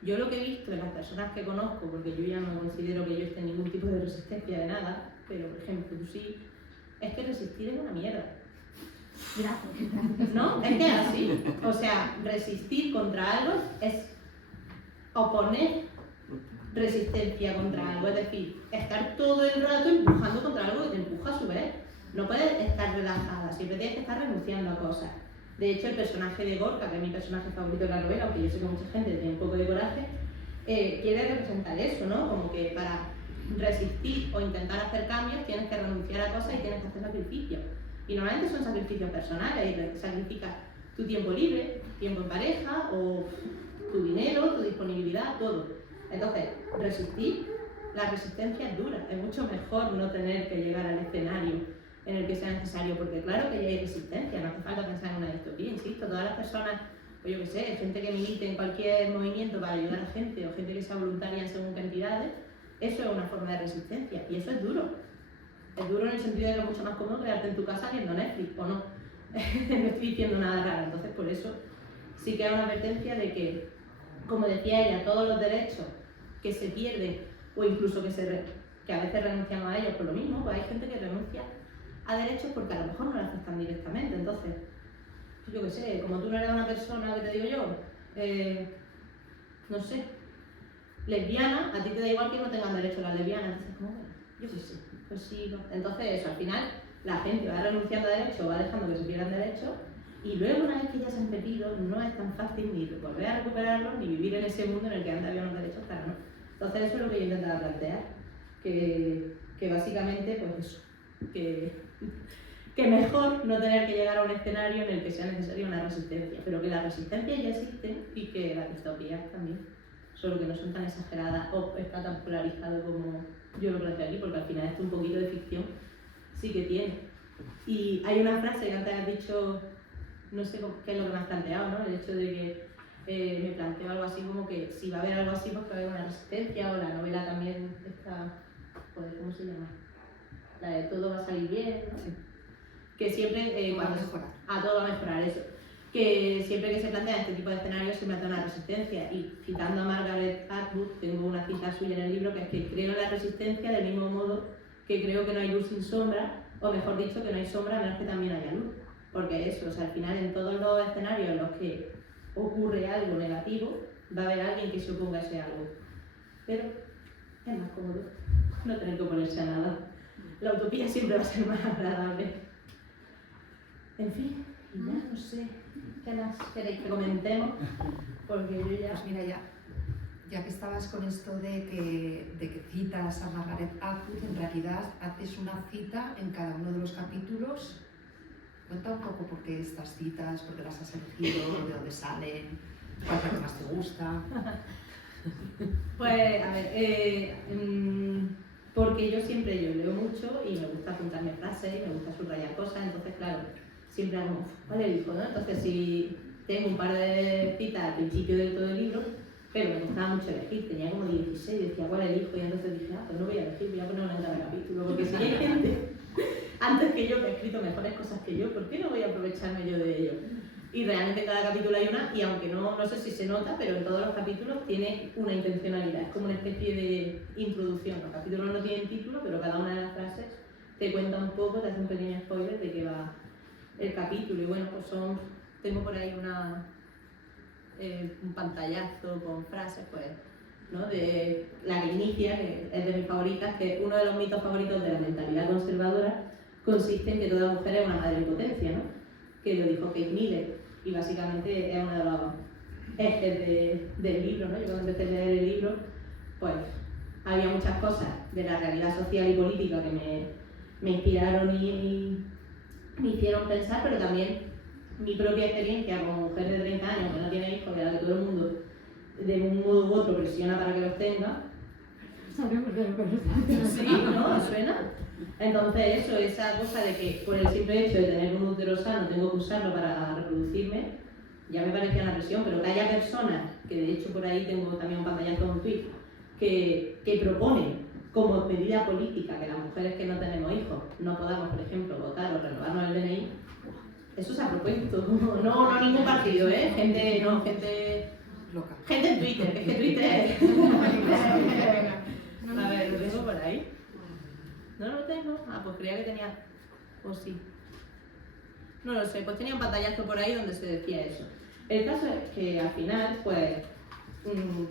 Yo lo que he visto de las personas que conozco, porque yo ya no considero que yo esté en ningún tipo de resistencia de nada, pero por ejemplo tú sí, es que resistir es una mierda. Gracias. ¿No? Es que es así. O sea, resistir contra algo es oponer resistencia contra algo, es decir, estar todo el rato empujando contra algo que te empuja a su vez. No puedes estar relajada, siempre tienes que estar renunciando a cosas. De hecho, el personaje de Gorka, que es mi personaje favorito de la novela, aunque yo sé que mucha gente tiene un poco de coraje, quiere representar eso, ¿no? Como que para resistir o intentar hacer cambios tienes que renunciar a cosas y tienes que hacer sacrificios. Y normalmente son sacrificios personales, y sacrificas tu tiempo libre, tiempo en pareja, o tu dinero, tu disponibilidad, todo. Entonces, resistir, la resistencia es dura, es mucho mejor no tener que llegar al escenario en el que sea necesario, porque claro que ya hay resistencia, no hace falta pensar en una distopía, insisto, todas las personas, pues yo qué sé, gente que milite en cualquier movimiento para ayudar a gente, o gente que sea voluntaria en según qué entidades, eso es una forma de resistencia, y eso es duro. Es duro en el sentido de que es mucho más cómodo quedarte en tu casa viendo Netflix, o no. No estoy diciendo nada raro, entonces por eso sí que hay una advertencia de que, como decía ella, todos los derechos que se pierden, o incluso que a veces renunciamos a ellos por lo mismo, pues hay gente que renuncia a derechos porque a lo mejor no lo afectan directamente. Entonces, yo qué sé, como tú no eres una persona, que te digo yo, no sé, lesbiana, a ti te da igual que no tengan derecho las lesbianas, entonces, ¿cómo? Yo qué sé, pues sí, no. Entonces eso, al final, la gente va renunciando a derechos, va dejando que se pierdan derechos, y luego una vez que ya se han perdido, no es tan fácil ni volver a recuperarlos, ni vivir en ese mundo en el que antes había unos derechos, claro, ¿no? Entonces eso es lo que yo intentaba plantear, que básicamente, pues eso, que mejor no tener que llegar a un escenario en el que sea necesaria una resistencia, pero que las resistencias ya existen y que las distopías también, solo que no son tan exageradas o está tan polarizado como yo lo planteo aquí, porque al final esto un poquito de ficción sí que tiene. Y hay una frase que antes has dicho, no sé qué es lo que me has planteado, ¿no? El hecho de que me planteo algo así como que si va a haber algo así, pues que va a haber una resistencia, o la novela también está, joder, ¿cómo se llama? La de todo va a salir bien, ¿no? Sí. Que siempre, Va a mejorar. todo va a mejorar, eso. Que siempre que se plantea este tipo de escenarios se plantea una resistencia. Y citando a Margaret Atwood, tengo una cita suya en el libro que es que creo en la resistencia del mismo modo que creo que no hay luz sin sombra, o mejor dicho, que no hay sombra a menos que también haya luz. Porque eso, o sea, al final en todos los escenarios en los que ocurre algo negativo, va a haber alguien que se oponga a ese algo. Pero es más cómodo no tener que oponerse a nada. La utopía siempre va a ser más agradable. En fin, y ya no sé qué más queréis que comentemos, porque yo ya... Pues mira, ya que estabas con esto de que citas a Margaret Atwood, en realidad haces una cita en cada uno de los capítulos. Cuenta un poco por qué estas citas, por qué las has elegido, de dónde salen, cuál es la que más te gusta. Pues, a ver, porque yo leo mucho y me gusta apuntarme frases y me gusta subrayar cosas, entonces, claro, siempre hago, ¿cuál elijo, no? Entonces, si tengo un par de citas al principio del todo el libro, pero me gustaba mucho elegir, tenía como 16, decía, ¿cuál elijo? Y entonces dije, pues no voy a elegir, voy a poner una en cada capítulo, porque si hay gente antes que yo que ha escrito mejores cosas que yo, ¿por qué no voy a aprovecharme yo de ello? Y realmente en cada capítulo hay una, y aunque no sé si se nota, pero en todos los capítulos tiene una intencionalidad, es como una especie de introducción. Los capítulos no tienen título, pero cada una de las frases te cuenta un poco, te hace un pequeño spoiler de qué va el capítulo. Y bueno, pues tengo por ahí un pantallazo con frases, pues, ¿no? De la que inicia, que es de mis favoritas, que uno de los mitos favoritos de la mentalidad conservadora consiste en que toda mujer es una madre en potencia, ¿no? Que lo dijo Kate Miller, y básicamente es uno de los ejes del libro, ¿no? Yo cuando empecé a leer el libro, pues había muchas cosas de la realidad social y política que me inspiraron y me hicieron pensar, pero también mi propia experiencia como mujer de 30 años que no tiene hijos, de la que todo el mundo de un modo u otro presiona para que los tenga. Sabemos de lo que nos está Sí, ¿no? ¿Suena? Entonces eso, esa cosa de que por el simple hecho de tener un útero sano tengo que usarlo para reproducirme, ya me parecía una presión, pero que haya personas, que de hecho por ahí tengo también un pantallazo de un tweet, que proponen como medida política que las mujeres que no tenemos hijos no podamos, por ejemplo, votar o renovarnos el DNI, eso se ha propuesto, no ningún partido, ¿eh? Gente Loca. Gente en Twitter, que es que Twitter es... A ver, ¿lo tengo por ahí? ¿No lo tengo? Ah, pues creía que tenía... O sí. No lo sé, pues tenía un pantallazo por ahí donde se decía eso. El caso es que al final, pues,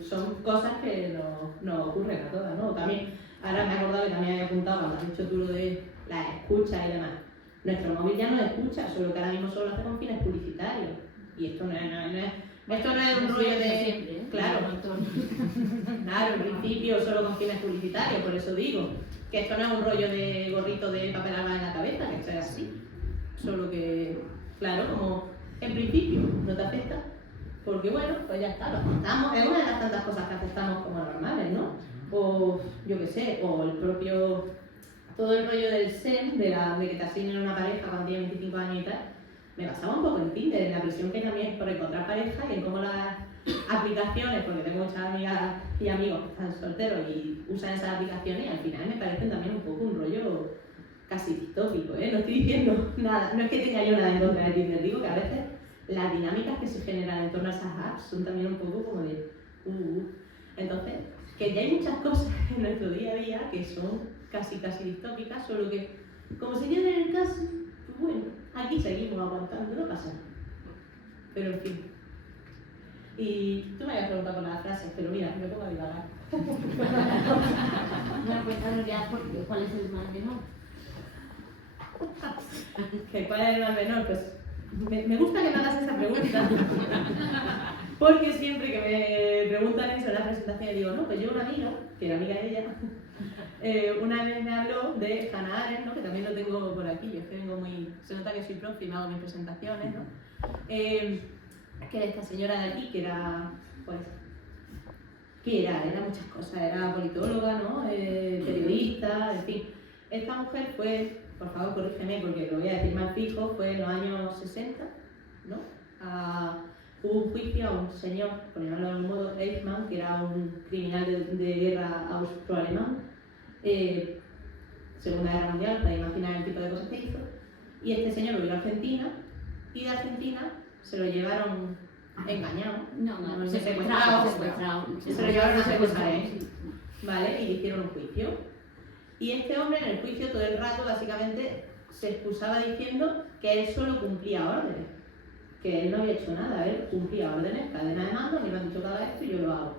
son cosas que nos ocurren a todas, ¿no? También, ahora me he acordado que también había apuntado cuando has dicho tú lo de las escuchas y demás. Nuestro móvil ya no escucha, solo que ahora mismo solo lo hace con fines publicitarios. Y esto no es un rollo de... Siempre, ¿eh? Claro, claro, en principio solo con fines publicitarios, por eso digo que esto no es un rollo de gorrito de papel alba en la cabeza, que esto es así. Solo que, claro, como en principio no te afecta, porque bueno, pues ya está, lo aceptamos. Es una de las tantas cosas que aceptamos como normales, ¿no? O yo qué sé, o el propio... Todo el rollo del SEM, de que te asignen una pareja cuando tienes 25 años y tal, me basaba un poco en Tinder, en la presión que también por encontrar pareja y en cómo las aplicaciones, porque tengo muchas amigas y amigos que están solteros y usan esas aplicaciones y al final me parecen también un poco un rollo casi distópico, ¿eh? No estoy diciendo nada, no es que tenga yo nada en contra de Tinder, digo que a veces las dinámicas que se generan en torno a esas apps son también un poco como de Entonces, que ya hay muchas cosas en nuestro día a día que son casi distópicas, solo que como se quedan en el caso, pues bueno, aquí seguimos aguantando, no pasa nada. Pero en fin. Y tú me habías preguntado por las frases, pero mira, me pongo a divagar. Bueno, cuéntanos ya cuál es el mal menor. ¿Cuál es el mal menor? Pues me gusta que me hagas esa pregunta. Porque siempre que me preguntan eso en la presentación, digo, no, pues yo una amiga, que era amiga de ella, una vez me habló de Hannah Arendt, ¿no? Que también lo tengo por aquí, yo es que vengo muy... Se nota que soy profe y me hago mis presentaciones, ¿no? Que esta señora de aquí, que era, pues, era muchas cosas, era politóloga, ¿no? Periodista, en fin. Esta mujer fue, por favor corrígeme porque lo voy a decir mal fijo, fue en los años 60, ¿no? hubo un juicio a un señor, por llamarlo de algún modo, Eichmann, que era un criminal de guerra austro-alemán, Segunda Guerra Mundial, para imaginar el tipo de cosas que hizo, y este señor volvió a Argentina, y de Argentina se lo llevaron engañado, secuestrado. Se lo llevaron a secuestrar, ¿vale? Y le hicieron un juicio. Y este hombre en el juicio todo el rato básicamente se excusaba diciendo que él solo cumplía órdenes, que él no había hecho nada, él cumplía órdenes, cadena de mando, me han dicho que haga esto y yo lo hago.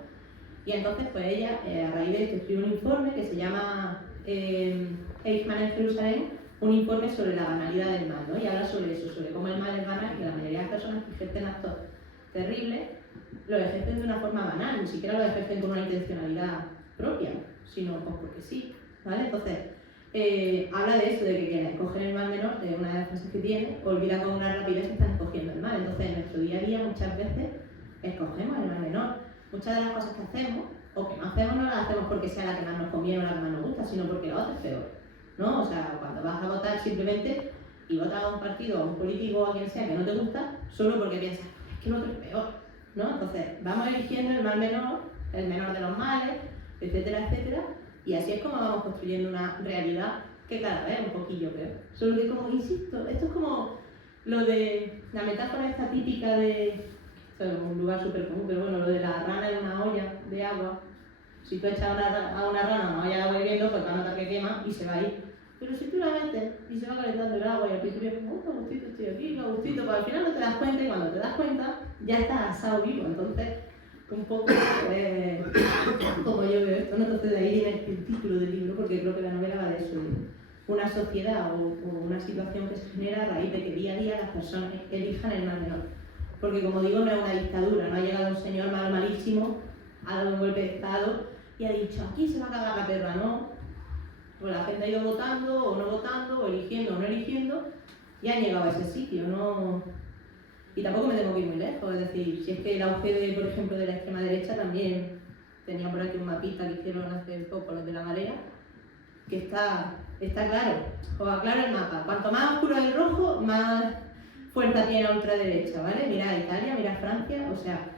Y entonces pues ella, a raíz de esto, escribe un informe que se llama Eichmann en Jerusalén, un informe sobre la banalidad del mal, ¿no? Y habla sobre eso, sobre cómo el mal es banal, que la mayoría de las personas que ejercen actos terribles lo ejercen de una forma banal, ni siquiera lo ejercen con una intencionalidad propia, sino pues porque sí, ¿vale? Entonces, habla de eso, de que quienes escogen el mal menor, de una de las frases que tiene, olvidan con una rapidez que están escogiendo el mal. Entonces, en nuestro día a día muchas veces escogemos el mal menor. Muchas de las cosas que hacemos, o que no hacemos, no las hacemos porque sea la que más nos conviene o la que más nos gusta, sino porque la otra es peor, ¿no? O sea, cuando vas a votar simplemente y votas a un partido, a un político o a quien sea que no te gusta, solo porque piensas, es que el otro es peor, ¿no? Entonces, vamos eligiendo el mal menor, el menor de los males, etcétera, etcétera, y así es como vamos construyendo una realidad que cada vez es un poquillo peor. Solo que, como insisto, esto es como lo de la metáfora esta típica de, esto es un lugar súper común, pero bueno, lo de la rana en una olla de agua. Si tú echas a una rana una olla de agua hirviendo, pues va a notar que quema y se va a ir. Pero si tú la metes y se va calentando el agua y al principio es como, qué gustito estoy aquí, qué gustito, pues al final no te das cuenta y cuando te das cuenta ya estás asado vivo. Entonces, un poco como yo veo esto, ¿no? Entonces de ahí viene el título del libro, porque creo que la novela va de eso, de una sociedad o una situación que se genera a raíz de que día a día las personas elijan el mal menor. Porque como digo, no es una dictadura, no ha llegado un señor malísimo, ha dado un golpe de estado y ha dicho, aquí se va a cagar la perra, ¿no? Pues la gente ha ido votando o no votando, o eligiendo o no eligiendo, y han llegado a ese sitio, ¿no? Y tampoco me tengo que ir muy lejos, es decir, si es que el auge, de, por ejemplo, de la extrema derecha también tenía por aquí un mapita que hicieron hace poco los de la marea, que está claro, os aclaro el mapa, cuanto más oscuro es el rojo, más fuerza tiene la ultraderecha, ¿vale? Mirad Italia, mirad Francia, o sea,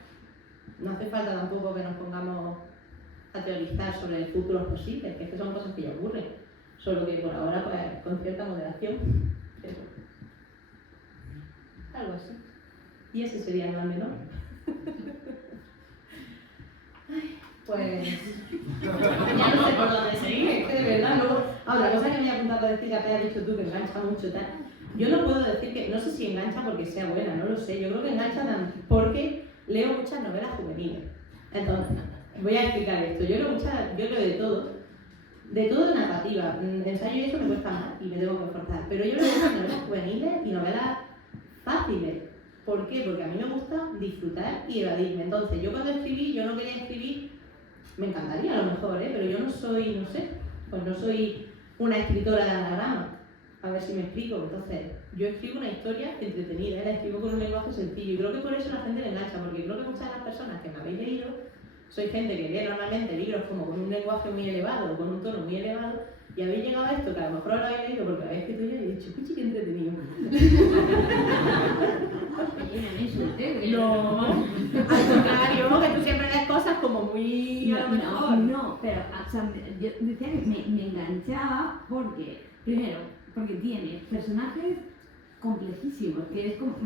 no hace falta tampoco que nos pongamos a teorizar sobre el futuro posible, que es que son cosas que ya ocurren, solo que por ahora pues con cierta moderación, eso. Algo así. Y ese sería el mal menor. Ay, pues ya no sé por dónde seguir, es que de verdad luego. Ahora, cosa que me he apuntado a decir, que te has dicho tú que engancha mucho tal. Yo no puedo decir que, no sé si engancha porque sea buena, no lo sé. Yo creo que engancha porque leo muchas novelas juveniles. Entonces, voy a explicar esto. Yo leo de todo narrativa. Ensayo y eso me cuesta más y me tengo que esforzar. Pero yo leo muchas novelas juveniles y novelas fáciles. ¿Por qué? Porque a mí me gusta disfrutar y evadirme. Entonces, yo cuando escribí, yo no quería escribir, me encantaría a lo mejor, pero yo no soy, no sé, pues no soy una escritora de anagrama. A ver si me explico. Entonces, yo escribo una historia entretenida, la escribo con un lenguaje sencillo y creo que por eso la gente le engancha, porque creo que muchas de las personas que me habéis leído sois gente que lee normalmente libros como con un lenguaje muy elevado o con un tono muy elevado y habéis llegado a esto, que a lo mejor lo habéis leído porque lo habéis escrito yo y he dicho, ¡cuchi, qué entretenido! No, al contrario, que tú siempre lees cosas como muy... No, pero o sea, yo decía que me enganchaba porque, primero, porque tiene personajes complejísimos, que es como...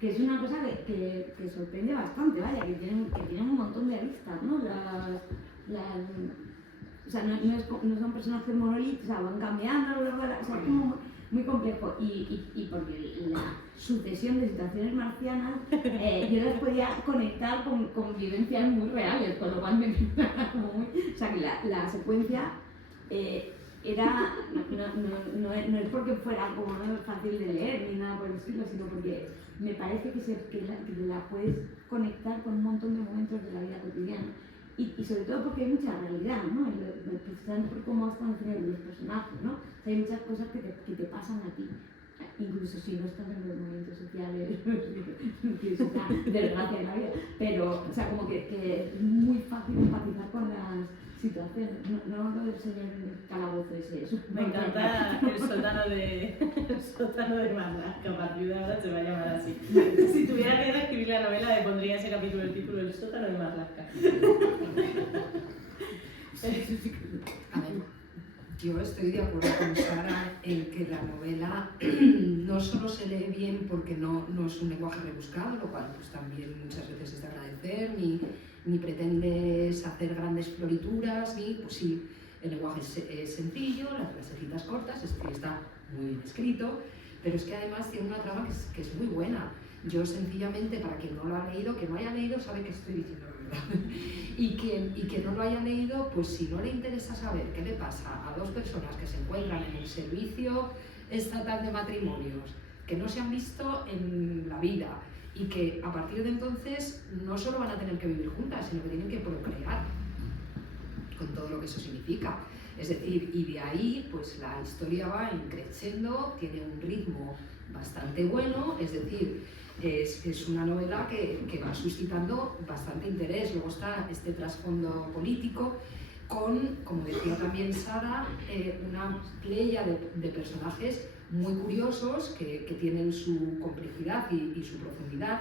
que es una cosa que sorprende bastante, vaya, que tienen un montón de aristas, ¿no? O sea, no son personajes monolíticos, o sea, van cambiando, o sea, es como muy complejo. Y porque la sucesión de situaciones marcianas, yo las podía conectar con vivencias muy reales, con lo cual me como muy... O sea, que la secuencia era... No es porque fuera como fácil de leer ni nada por el estilo, sino porque me parece que la puedes conectar con un montón de momentos de la vida cotidiana. Y sobre todo porque hay mucha realidad, ¿no? Precisamente por cómo están haciendo los personajes, ¿no? O sea, hay muchas cosas que te pasan a ti, incluso si no estás en los movimientos sociales, que es una desgracia en la vida, pero, o sea, como que es muy fácil empatizar con las situaciones, no lo del señor en el calabozo ese, eso. Me encanta el sótano de Marlaska, a partir de ahora se va a llamar así. Si tuviera que describir escribe la novela le pondría ese capítulo el título El sótano de Marlaska. A ver, yo estoy de acuerdo con Sara en que la novela no solo se lee bien porque no es un lenguaje rebuscado, lo cual pues también muchas veces es de agradecer, ni pretendes hacer grandes florituras, ni, pues sí, el lenguaje es sencillo, las frasecitas cortas, es decir, está muy bien escrito, pero es que además tiene una trama que es muy buena. Yo sencillamente, para quien no lo ha leído, que no haya leído sabe que estoy diciendo la verdad. Y que no lo haya leído, pues si no le interesa saber qué le pasa a dos personas que se encuentran en el servicio estatal de matrimonios, que no se han visto en la vida y que a partir de entonces no solo van a tener que vivir juntas, sino que tienen que procrear, con todo lo que eso significa. Es decir, y de ahí pues la historia va creciendo, tiene un ritmo bastante bueno, es decir, es una novela que va suscitando bastante interés. Luego está este trasfondo político con, como decía también Sara, una playa de personajes muy curiosos que tienen su complejidad y su profundidad,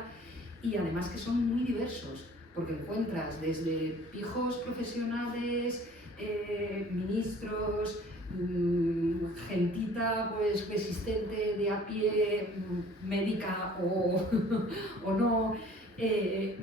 y además que son muy diversos, porque encuentras desde pijos profesionales, ministros, gentita pues resistente de a pie, médica o no,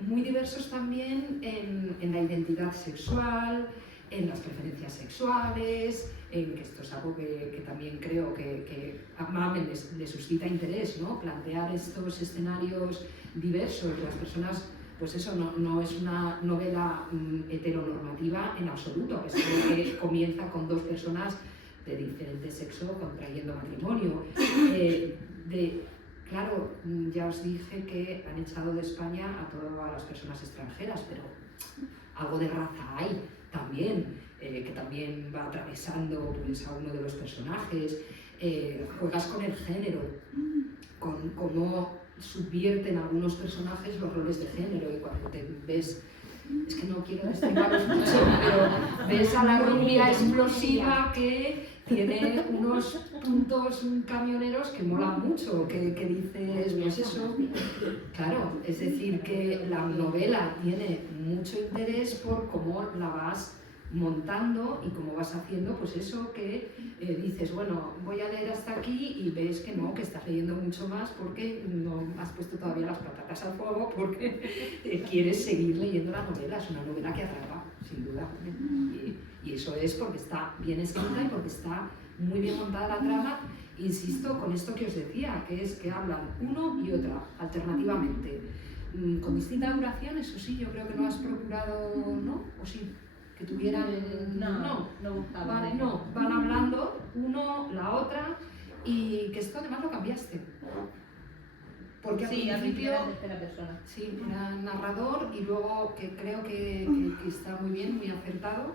muy diversos también en la identidad sexual, en las preferencias sexuales, en que esto es algo que también creo que a Mamen le suscita interés, ¿no? Plantear estos escenarios diversos. Las personas, pues eso, no es una novela heteronormativa en absoluto, es algo que comienza con dos personas de diferente sexo contrayendo matrimonio. Claro, ya os dije que han echado de España a todas las personas extranjeras, pero algo de raza hay también, que también va atravesando pues, a uno de los personajes. Juegas con el género, con cómo subvierten algunos personajes los roles de género, y cuando te ves, es que no quiero destriparos mucho, pero ves a la rubia explosiva que tiene unos puntos camioneros que molan mucho, que dices, pues eso, claro, es decir, que la novela tiene mucho interés por cómo la vas montando y cómo vas haciendo, pues eso que dices, bueno, voy a leer hasta aquí, y ves que no, que estás leyendo mucho más porque no has puesto todavía las patatas al fuego, porque quieres seguir leyendo la novela. Es una novela que atrapa, sin duda, y eso es porque está bien escrita y porque está muy bien montada la trama. Insisto con esto que os decía, que es que hablan uno y otra alternativamente, con distinta duración. Eso sí, yo creo que no has procurado, ¿no? ¿O sí? Que tuvieran... No buscaban. Van hablando uno, la otra, y que esto además lo cambiaste. Porque al principio era tercera persona. Sí, era narrador, y luego que creo que está muy bien, muy acertado,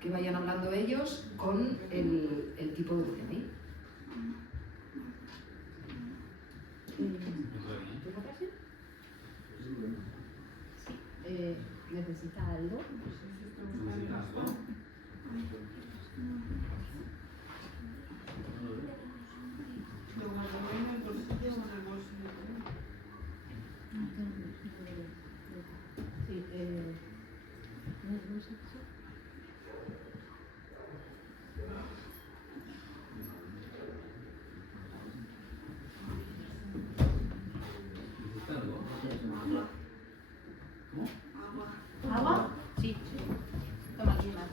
que vayan hablando ellos con el tipo de DNI. ¿Necesita algo? ¿Agua? Sí. Toma aquí más.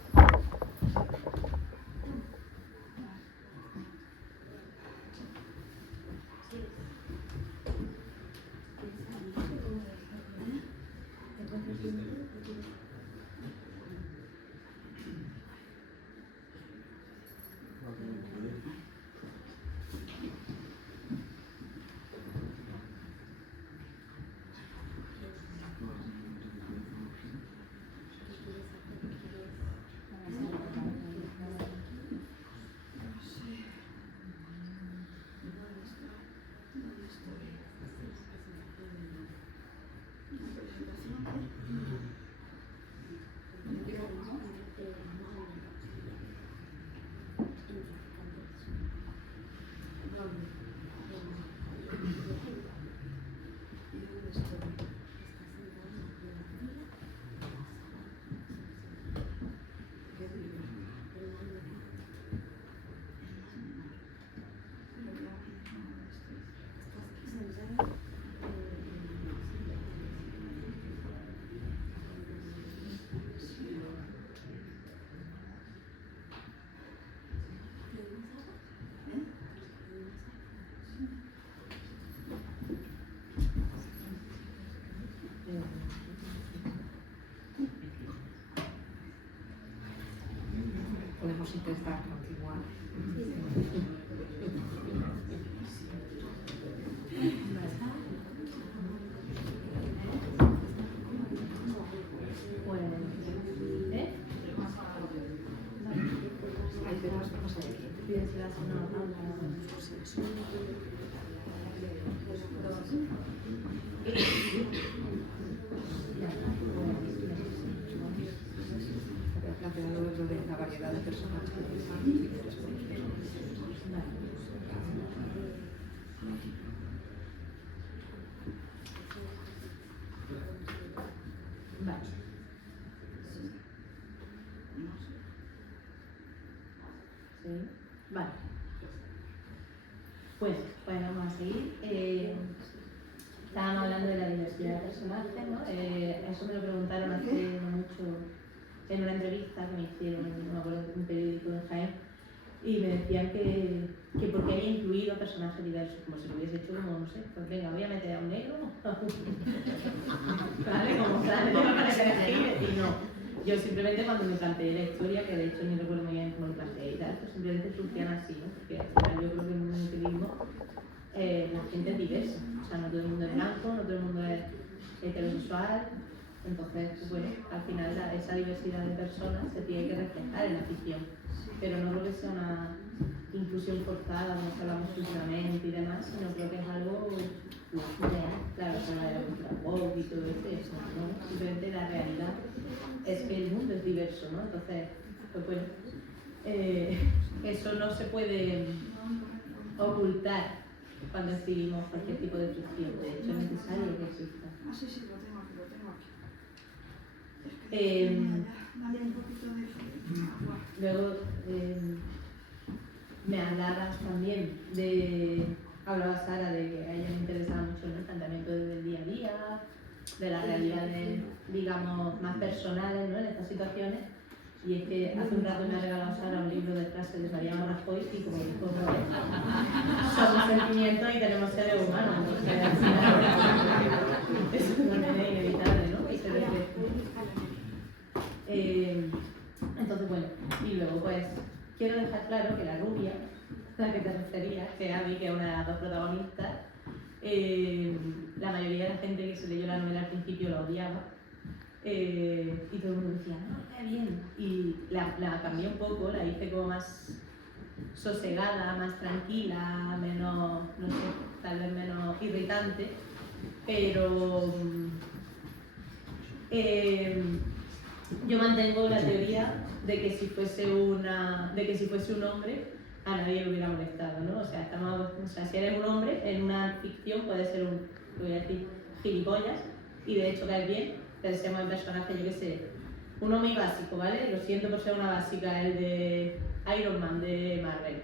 intentar continuar. Ay, pero las cosas de aquí. Había planteado lo de la variedad de personas que utilizan diferentes Vale. Sí. Vale. Pues vamos a seguir. Estábamos hablando de la diversidad de personajes, ¿no? Eso me lo preguntaron hace no mucho en una entrevista que me hicieron, no me acuerdo, en un periódico de Jaén, y me decían que por qué había incluido personajes diversos, como si lo hubiese hecho como, no sé, pues venga, voy a meter a un negro, ¿vale? Como plan, para elegir, y no. Yo simplemente cuando me planteé la historia, que de hecho ni recuerdo muy bien cómo lo planteé y tal, pues simplemente funciona así, ¿no? Porque al final yo creo que en un multilingüismo la gente es diversa, o sea, no todo el mundo es blanco, no todo el mundo es heterosexual, entonces, pues bueno, al final esa diversidad de personas se tiene que reflejar en la ficción, pero no creo que sea una inclusión forzada, como hablamos últimamente y demás, sino creo que es algo real, claro, o sea, la cultura pop y todo eso, ¿no? Simplemente la realidad es que el mundo es diverso, ¿no? Entonces, pues bueno, eso no se puede ocultar cuando escribimos cualquier tipo de ficción, de hecho es necesario que exista. Ah, sí, sí, lo tengo aquí. Dale un poquito de agua. Luego me hablabas también hablaba Sara de que a ella le interesaba mucho, ¿no?, el planteamiento del día a día, de las realidades, digamos, más personales, ¿no?, en estas situaciones. Y es que hace un rato me ha regalado Sara un libro de frases de Mariano Rajoy y como dijo, somos sentimientos y tenemos seres humanos, entonces al final eso también es inevitable, ¿no? Y se refleja. Entonces, bueno, y luego pues quiero dejar claro que la rubia, a la que te referías, que es Abby, que es una de las dos protagonistas, la mayoría de la gente que se leyó la novela al principio la odiaba, y todo el mundo decía, no, qué bien, y la cambié un poco, la hice como más sosegada, más tranquila, menos, no sé, tal vez menos irritante, pero yo mantengo la teoría de que si fuese un hombre a nadie le hubiera molestado, ¿no? O sea, si eres un hombre en una ficción puede ser lo voy a decir, gilipollas, y de hecho caes bien. Pensemos en personajes, yo qué sé, uno muy básico, ¿vale? Lo siento por ser una básica, el de Iron Man de Marvel.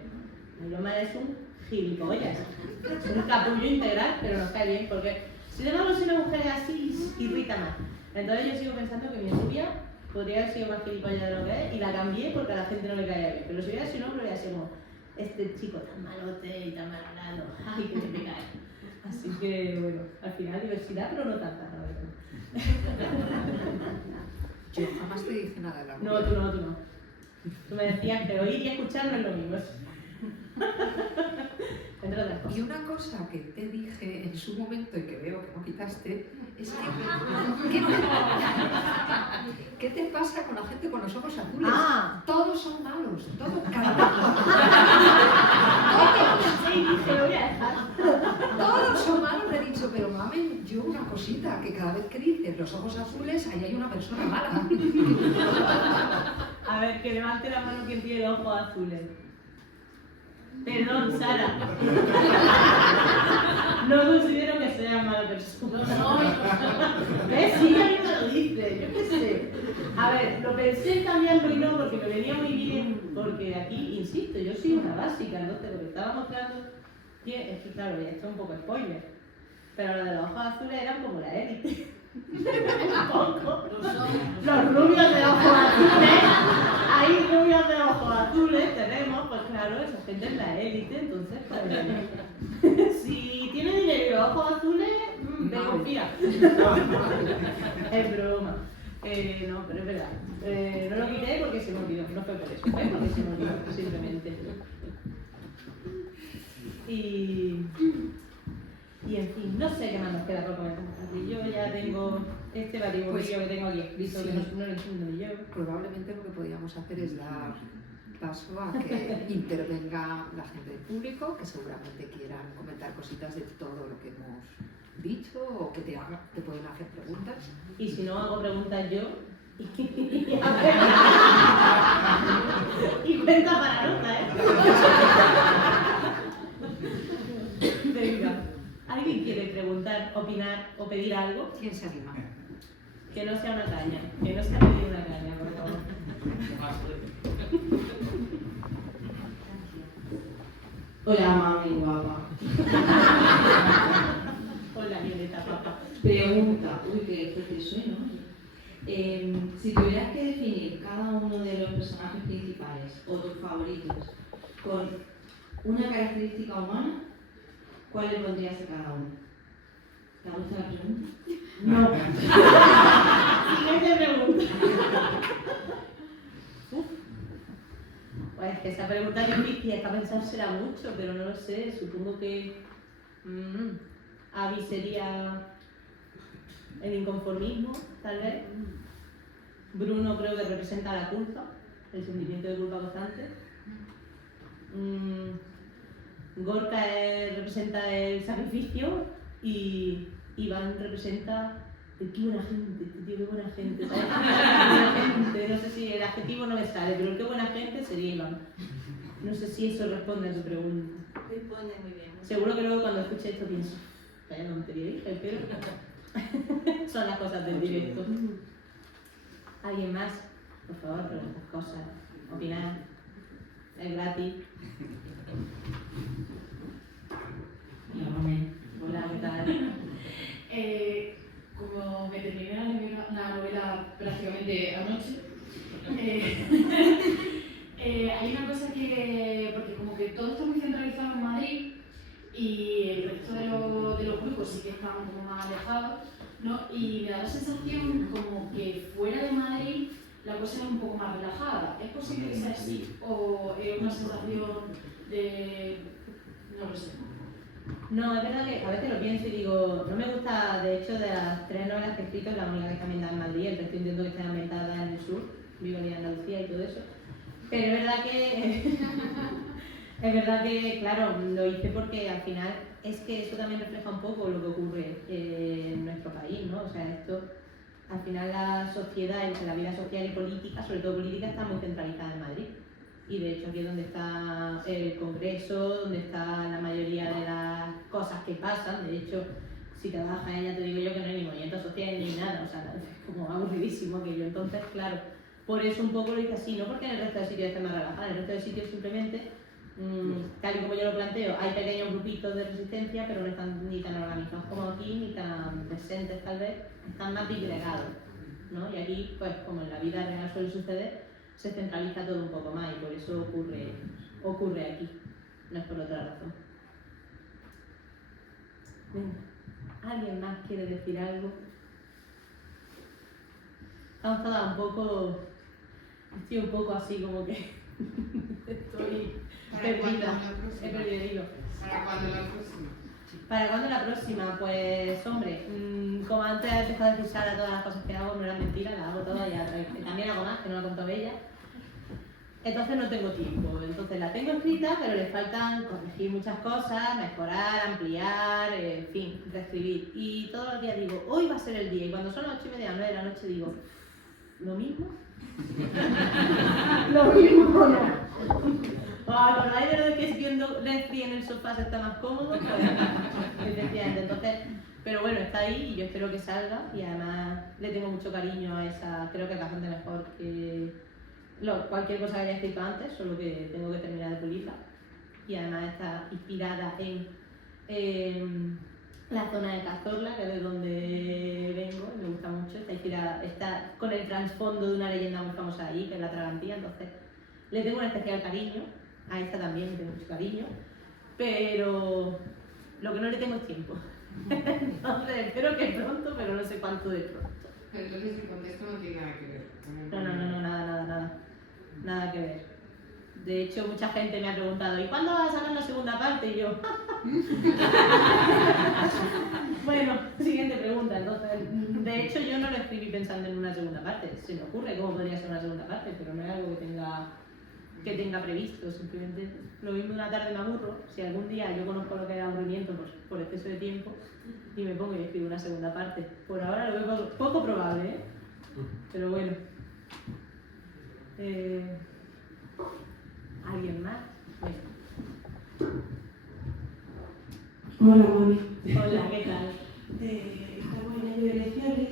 Iron Man es un gilipollas, es un capullo integral, pero nos cae bien porque si tenemos una mujer así, irrita más. Entonces yo sigo pensando que mi rubia podría haber sido más gilipollas de lo que es y la cambié porque a la gente no le caía bien. Pero si hubiera sido un hombre, hubiera sido como este chico tan malote y tan mal hablado, ay, que te cae. Así que bueno, al final diversidad, pero no tanta, la verdad. Yo jamás te dije nada de la rubia. No, tú no. Tú me decías que oír y escuchar no es lo mismo. Entre otras cosas. Y una cosa que te dije en su momento y que veo que no quitaste es que ¿qué te pasa con la gente con los ojos azules? Ah. Todos son malos, todos, cada Sí, te lo voy a dejar. todos son malos, le he dicho, pero mamen, yo una cosita, que cada vez que dices los ojos azules, ahí hay una persona mala. A ver, que levante la mano quien tiene los ojos azules. Perdón, Sara. No considero que sea mala persona. ¿Ves? Sí, a mí me lo dice, yo qué sé. A ver, lo pensé en cambiarlo y no, porque me venía muy bien, porque aquí, insisto, yo soy una básica, entonces lo que estaba mostrando, es que claro, ya esto es un poco spoiler, pero lo de los ojos azules eran como la élite. Un poco. Los rubios de ojos azules, hay rubios de ojos azules, tenemos, pues claro, esa gente es la élite, entonces, pues, si tiene dinero y ojos azules, desconfía. Es broma. No, pero es verdad. No lo quité porque se me olvidó, no fue por eso, fue porque se me olvidó, simplemente. Y en fin, no sé qué más nos queda por comentar. Yo ya tengo este batiburrillo que tengo aquí escrito, sí. que no lo entiendo ni yo. Probablemente lo que podríamos hacer es dar paso a que intervenga la gente del público, que seguramente quieran comentar cositas de todo lo que hemos dicho o que te pueden hacer preguntas. Y si no hago preguntas yo, y cuenta para nota, ¿eh? Venga, ¿alguien quiere preguntar, opinar o pedir algo? ¿Quién se anima? Que no sea una caña, que no sea pedir una caña, por favor. Hola, mami guapa. Hola, Violeta, papá. Pregunta. Uy, qué fuerte soy, ¿no? Si tuvieras que definir cada uno de los personajes principales o tus favoritos con una característica humana, ¿cuál le pondrías a cada uno? ¿Te gusta la pregunta? No. Siguiente pregunta. Pues que esa pregunta es difícil, es para pensársela mucho, pero no lo sé. Supongo que Abby sería el inconformismo, tal vez. Bruno creo que representa la culpa, el sentimiento de culpa constante. Gorka representa el sacrificio y Iván representa qué buena gente, este tío, qué buena gente, ¿sabes? Qué buena gente. No sé si el adjetivo no me sale, pero qué buena gente sería Iván. No sé si eso responde a tu pregunta. Responde muy bien. Seguro que luego cuando escuche esto pienso, vaya tontería dije, pero son las cosas del directo. ¿Alguien más? Por favor, preguntas cosas, opinar. Es gratis. Hola, ¿qué tal? Como me terminé la novela prácticamente anoche, hay una cosa que, porque como que todo está muy centralizado en Madrid y el resto de los grupos sí que están como más alejados, ¿no? Y me da la sensación como que fuera de Madrid la cosa es un poco más relajada. ¿Es posible que sea así o es una sensación de... no lo sé? No, es verdad que a veces lo pienso y digo, no me gusta, de hecho, de las 3 novelas que he escrito, la única que está ambientada en Madrid, el resto intento que esté ambientada en el sur, vivo en Andalucía y todo eso. Pero es verdad que, claro, lo hice porque al final es que eso también refleja un poco lo que ocurre en nuestro país, ¿no? O sea, esto, al final la sociedad, la vida social y política, sobre todo política, está muy centralizada en Madrid. Y de hecho aquí es donde está el Congreso, donde está la mayoría de las cosas que pasan. De hecho, si te bajas ya te digo yo que no hay ni movimiento social ni nada, o sea, es como aburridísimo aquello. Entonces, claro, por eso un poco lo hice así, no porque en el resto de sitios esté más relajado, en el resto de sitios simplemente, tal y como yo lo planteo, hay pequeños grupitos de resistencia, pero no están ni tan organizados como aquí, ni tan presentes tal vez, están más disgregados, ¿no? Y aquí, pues como en la vida real suele suceder, se centraliza todo un poco más y por eso ocurre aquí, no es por otra razón. Venga, ¿alguien más quiere decir algo? Estoy un poco así como que estoy perdida, he perdido el hilo. ¿Para cuándo la próxima? ¿Para cuándo la próxima? Pues hombre, como antes he empezado a decir Sara todas las cosas que hago, no eran mentiras, las hago todas y también hago más, que no la contó ella. Entonces no tengo tiempo, entonces la tengo escrita, pero le faltan corregir muchas cosas, mejorar, ampliar, en fin, reescribir. Y todos los días digo, hoy va a ser el día, y cuando son las 8:30, 9 de la noche digo, ¿lo mismo? Lo mismo no. ¿Os acordáis de lo de que es viendo Netflix en el sofá se está más cómodo? Pues, efectivamente, entonces, pero bueno, está ahí y yo espero que salga y además le tengo mucho cariño a esa, creo que es bastante mejor que cualquier cosa que haya escrito antes, solo que tengo que terminar de pulirla. Y además está inspirada en la zona de Cazorla, que es de donde vengo, y me gusta mucho. Está inspirada, está con el trasfondo de una leyenda muy famosa allí, que es la Tragantía, entonces le tengo un especial cariño. A esta también le tengo mucho cariño, pero lo que no le tengo es tiempo. Entonces espero que pronto, pero no sé cuánto de pronto. Entonces el contexto no tiene nada que ver con el No, nada que ver. De hecho, mucha gente me ha preguntado, ¿y cuándo vas a sacar la segunda parte? Y yo, bueno, siguiente pregunta. Entonces, de hecho, yo no lo escribí pensando en una segunda parte. Se me ocurre cómo podría ser una segunda parte, pero no es algo que tenga previsto. Simplemente lo mismo una tarde me aburro. Si algún día yo conozco lo que es aburrimiento por exceso de tiempo y me pongo y escribo una segunda parte. Por ahora lo veo poco probable, ¿eh? Pero bueno. ¿Alguien más? Hola, Moni. Hola, ¿qué tal? Estamos en año de elecciones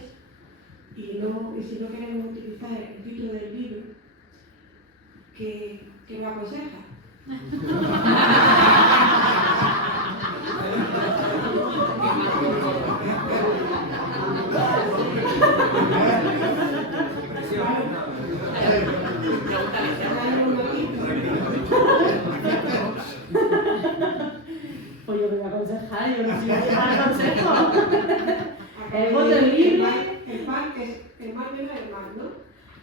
y si no queremos utilizar el título del libro, ¿qué me aconseja? Pues yo me voy a aconsejar, yo no sé si mal consejo. El voto es libre. El mal menor es el mal, ¿no?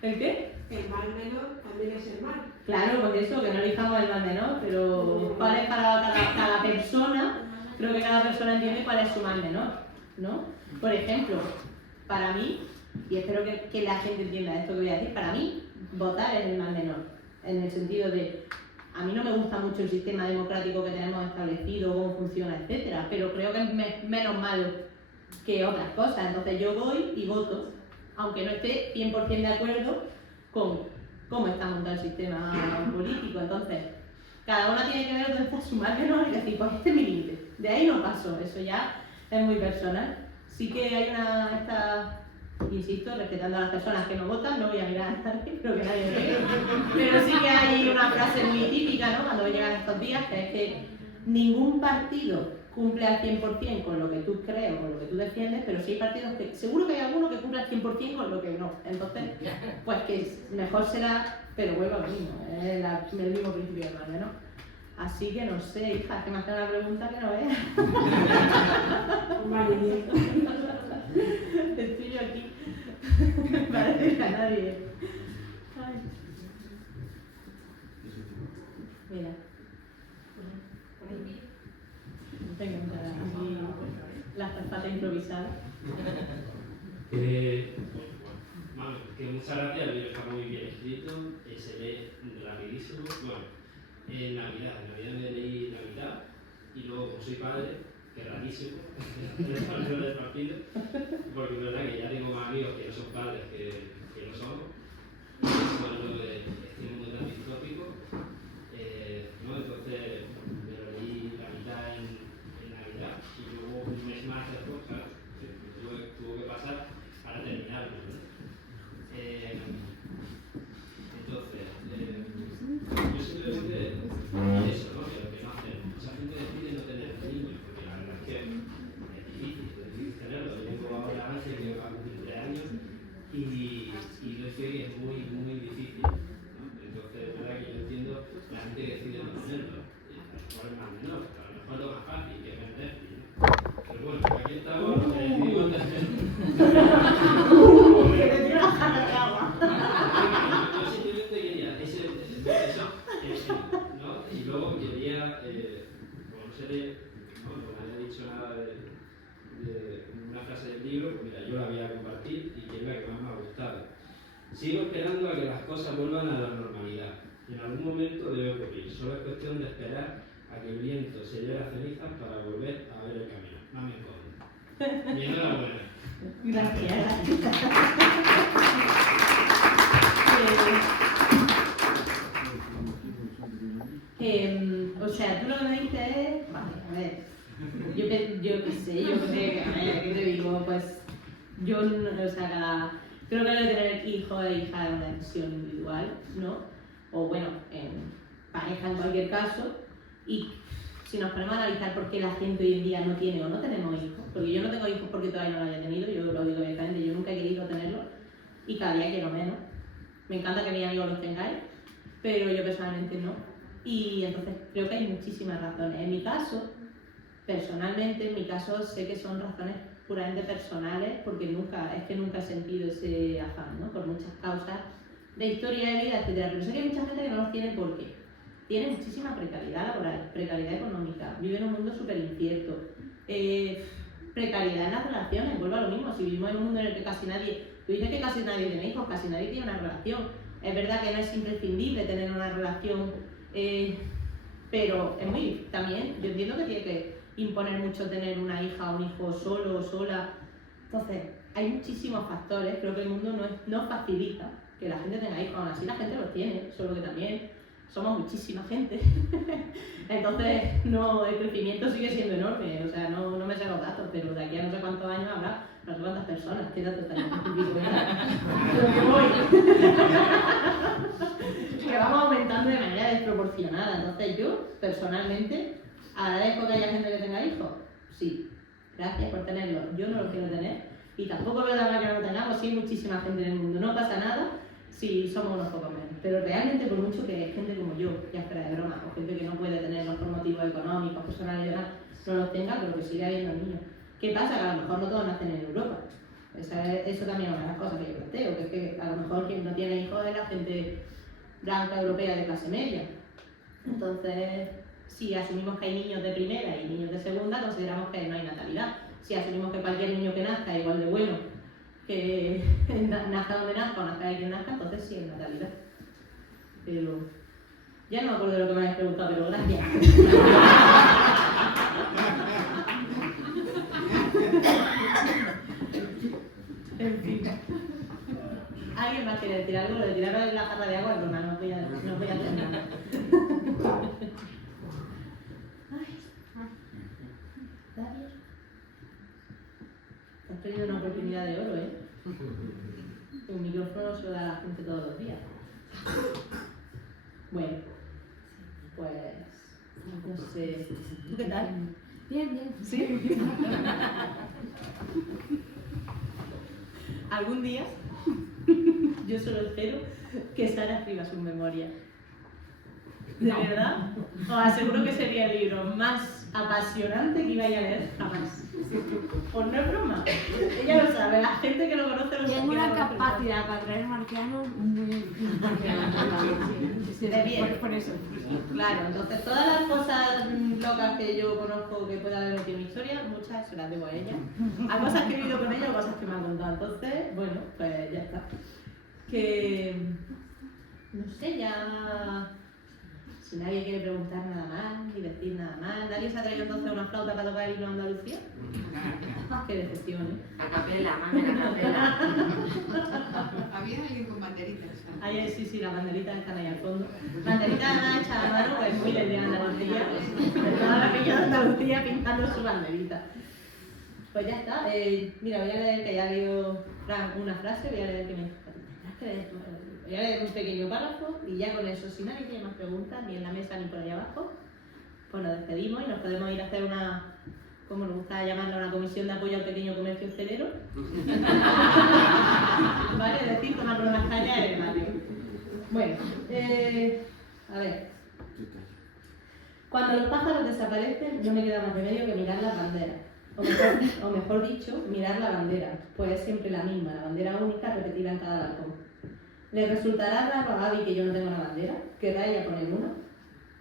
¿El qué? El mal menor también es el mal. Claro, porque eso, que no elijamos el mal menor, pero cuál es para cada persona, creo que cada persona entiende cuál es su mal menor, ¿no? Por ejemplo, para mí, y espero que la gente entienda esto que voy a decir, para mí, votar es el mal menor, en el sentido de, a mí no me gusta mucho el sistema democrático que tenemos establecido, cómo funciona, etcétera, pero creo que es menos malo que otras cosas, entonces yo voy y voto, aunque no esté 100% de acuerdo con cómo está montado el sistema político. Entonces, cada uno tiene que ver dónde está su mal menor y decir, pues este es mi límite, de ahí no paso, eso ya es muy personal. Sí que hay insisto, respetando a las personas que no votan, no voy a mirar a nadie, creo que nadie me ve, pero sí que hay una frase muy típica, ¿no?, cuando llegan estos días, que es que ningún partido cumple al 100% con lo que tú crees o con lo que tú defiendes, pero sí hay partidos que, seguro que hay alguno que cumple al 100% con lo que no. Entonces, pues que mejor será, pero vuelvo a lo mismo, es el mismo principio de mal, ¿no? Así que no sé, hija, que me hace una pregunta que no veas. Vale, bien. Estoy yo aquí. Parece que a nadie. Ay. Mira. Venga, aquí la zapata improvisada. Que muchas gracias, el libro está muy bien escrito, se lee rapidísimo. Bueno, en Navidad me leí la mitad y luego, como soy padre, que es rarísimo, del partido, porque es verdad que ya tengo más amigos que no son padres que lo somos, y eso es lo de este mundo tan distópico, ¿no? Entonces me lo leí la mitad en Navidad y luego un mes más después, claro, tuvo que pasar para terminarlo, ¿no? Entonces, yo simplemente eso, ¿no? Que lo que no hacen, mucha gente decide no tener niños, porque la verdad es que es difícil tenerlo. Yo tengo ahora a Ángel que va a cumplir 3 años y doy fe que es muy, muy difícil, ¿no? Entonces, es verdad que yo entiendo la gente que decide no tenerlo. A lo mejor es más menor, a lo mejor es lo más fácil, que es ver Netflix, ¿no? Pero bueno, aquí estamos, decidimos tenerlo. Yo simplemente quería eso, ¿no? Y luego quería, como no sé, no me haya dicho nada de una frase del libro, pues mira, yo la voy a compartir y que es la que más me ha gustado. Sigo esperando a que las cosas vuelvan a la normalidad. En algún momento debe ocurrir, solo es cuestión de esperar a que el viento se lleve las cenizas para volver a ver el camino. No me encondo. Y enhorabuena. Gracias. O sea, tú lo que me dices es, vale, a ver, yo qué sé, yo creo que, a ver, ¿qué te digo? Pues yo, o sea, creo que debe tener hijo e hija es una decisión individual, ¿no? O bueno, en pareja en cualquier caso, y si nos ponemos a analizar por qué la gente hoy en día no tiene o no tenemos hijos, porque yo no tengo hijos porque todavía no lo haya tenido, yo lo digo directamente, yo nunca he querido tenerlo y cada día quiero menos. Me encanta que mis amigos los tengáis, pero yo personalmente no. Y entonces creo que hay muchísimas razones. En mi caso, Personalmente, en mi caso, sé que son razones puramente personales, porque nunca he sentido ese afán, ¿no? Por muchas causas de historia de vida, etc. Pero sé que hay mucha gente que no los tiene porque tiene muchísima precariedad laboral, precariedad económica, vive en un mundo súper incierto, precariedad en las relaciones, vuelvo a lo mismo. Si vivimos en un mundo en el que casi nadie, tú dices que casi nadie tiene hijos, casi nadie tiene una relación. Es verdad que no es imprescindible tener una relación, pero es muy, también, yo entiendo que tiene que imponer mucho tener una hija o un hijo solo o sola. Entonces, hay muchísimos factores, creo que el mundo no facilita que la gente tenga hijos, aún así la gente los tiene, solo que también somos muchísima gente. Entonces, el crecimiento sigue siendo enorme, o sea, no me sé los datos, pero de aquí a no sé cuántos años habrá no sé cuántas personas, ¿qué datos estarían? Pero que voy. Que vamos aumentando de manera desproporcionada. Entonces, yo, personalmente, agradezco que haya gente que tenga hijos. Sí, gracias por tenerlos. Yo no los quiero tener y tampoco veo la que no lo tengamos. Sí, hay muchísima gente en el mundo. No pasa nada si somos unos pocos menos. Pero realmente, por mucho que gente como yo, ya fuera de broma, o gente que no puede tenerlos por motivos económicos, personales y demás, no los tenga, pero que sigue habiendo niños. ¿Qué pasa? Que a lo mejor no todos nacen en Europa. Eso también es una de las cosas que yo planteo, que es que a lo mejor quien no tiene hijos es la gente blanca europea de clase media. Entonces, si asumimos que hay niños de primera y niños de segunda, consideramos que no hay natalidad. Si asumimos que cualquier niño que nazca es igual de bueno, que nazca donde nazca o nazca de quien nazca, entonces sí hay natalidad. Pero ya no me acuerdo de lo que me habéis preguntado, pero gracias. En fin. ¿Alguien más quiere decir algo? Lo de tirar la jarra de agua, no voy a hacer nada. David. Has tenido una oportunidad de oro, ¿eh? Un micrófono se lo da a la gente todos los días. Bueno, pues no sé. ¿Tú qué tal? Bien. ¿Sí? Algún día, yo solo espero que Sara escriba su memoria. De verdad, os aseguro que sería el libro más apasionante que ibais a leer jamás. Pues no es broma. Ella lo sabe, la gente que lo conoce lo sabe. Tengo una capacidad para traer marcianos muy impresionante. Por eso. Claro, entonces todas las cosas locas que yo conozco que pueda haber metido en mi historia, muchas se las debo a ella. A cosas que he vivido con ella o cosas que me han contado. Entonces, bueno, pues ya está. Que no sé, ya. Si nadie quiere preguntar nada más, ni decir nada más. ¿Nadie se ha traído entonces una flauta para tocar el himno de Andalucía? ¡Qué decepción, ¿eh? A capela, mami, a capela. Había alguien con banderitas. Ahí, sí, las banderitas están ahí al fondo. Banderitas además hechas a mano, pues muy de Andalucía. Toda la peña de Andalucía pintando su banderita. Pues ya está. Mira, voy a leer que ya leo una frase, voy a leer que me... Voy a leer un pequeño párrafo y ya con eso, si nadie tiene más preguntas, ni en la mesa ni por ahí abajo, pues nos despedimos y nos podemos ir a hacer una, como nos gusta llamarla, una comisión de apoyo al pequeño comercio hostelero. ¿Vale? Es decir, tomar unas cañas en el barrio. Bueno, a ver. Cuando los pájaros desaparecen, no me queda más remedio que mirar las banderas. O mejor dicho, mirar la bandera, pues es siempre la misma, la bandera única repetida en cada balcón. ¿Le resultará raro a Gaby que yo no tenga una bandera? ¿Querrá ella poner una?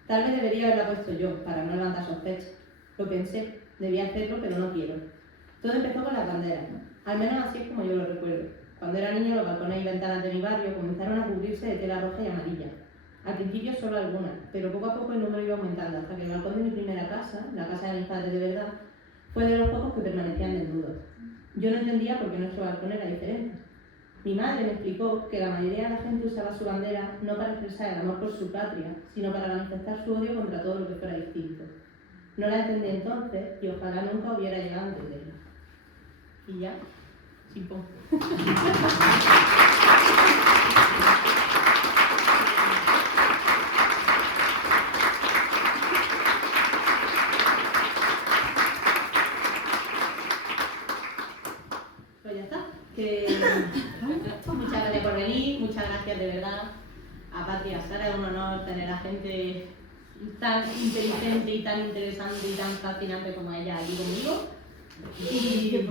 Tal vez debería haberla puesto yo, para no levantar sospechas. Lo pensé, debía hacerlo, pero no quiero. Todo empezó con las banderas, ¿no? Al menos así es como yo lo recuerdo. Cuando era niño, los balcones y ventanas de mi barrio comenzaron a cubrirse de tela roja y amarilla. Al principio solo algunas, pero poco a poco el número iba aumentando, hasta que el balcón de mi primera casa, la casa de mis padres de verdad, fue de los pocos que permanecían desnudos. Yo no entendía por qué nuestro balcón era diferente. Mi madre me explicó que la mayoría de la gente usaba su bandera no para expresar el amor por su patria, sino para manifestar su odio contra todo lo que fuera distinto. No la entendí entonces y ojalá nunca hubiera llegado a entenderla. Y ya, chimpón. Pues ya está. Muchas gracias por venir, muchas gracias de verdad a Patria, Sara, es un honor tener a gente tan inteligente y tan interesante y tan fascinante como ella aquí conmigo. Y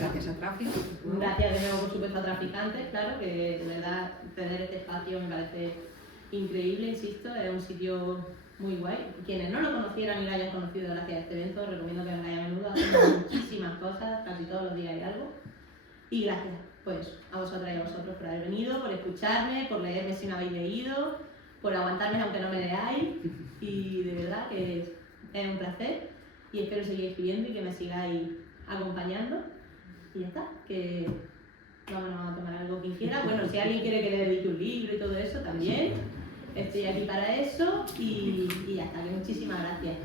Gracias a Tráfico. gracias de nuevo, por supuesto, a Traficantes, claro, que de verdad tener este espacio me parece increíble, insisto, es un sitio muy guay. Quienes no lo conocieran y lo hayan conocido gracias a este evento, recomiendo que vengáis a menudo, hacemos muchísimas cosas, casi todos los días hay algo. Y gracias, pues, a vosotras y a vosotros por haber venido, por escucharme, por leerme si no habéis leído, por aguantarme aunque no me leáis, y de verdad que es un placer y espero seguir escribiendo y que me sigáis acompañando. Y ya está, que vámonos a tomar algo quien quiera. Bueno, si alguien quiere que le dedique un libro y todo eso, también estoy aquí para eso y ya está, que muchísimas gracias.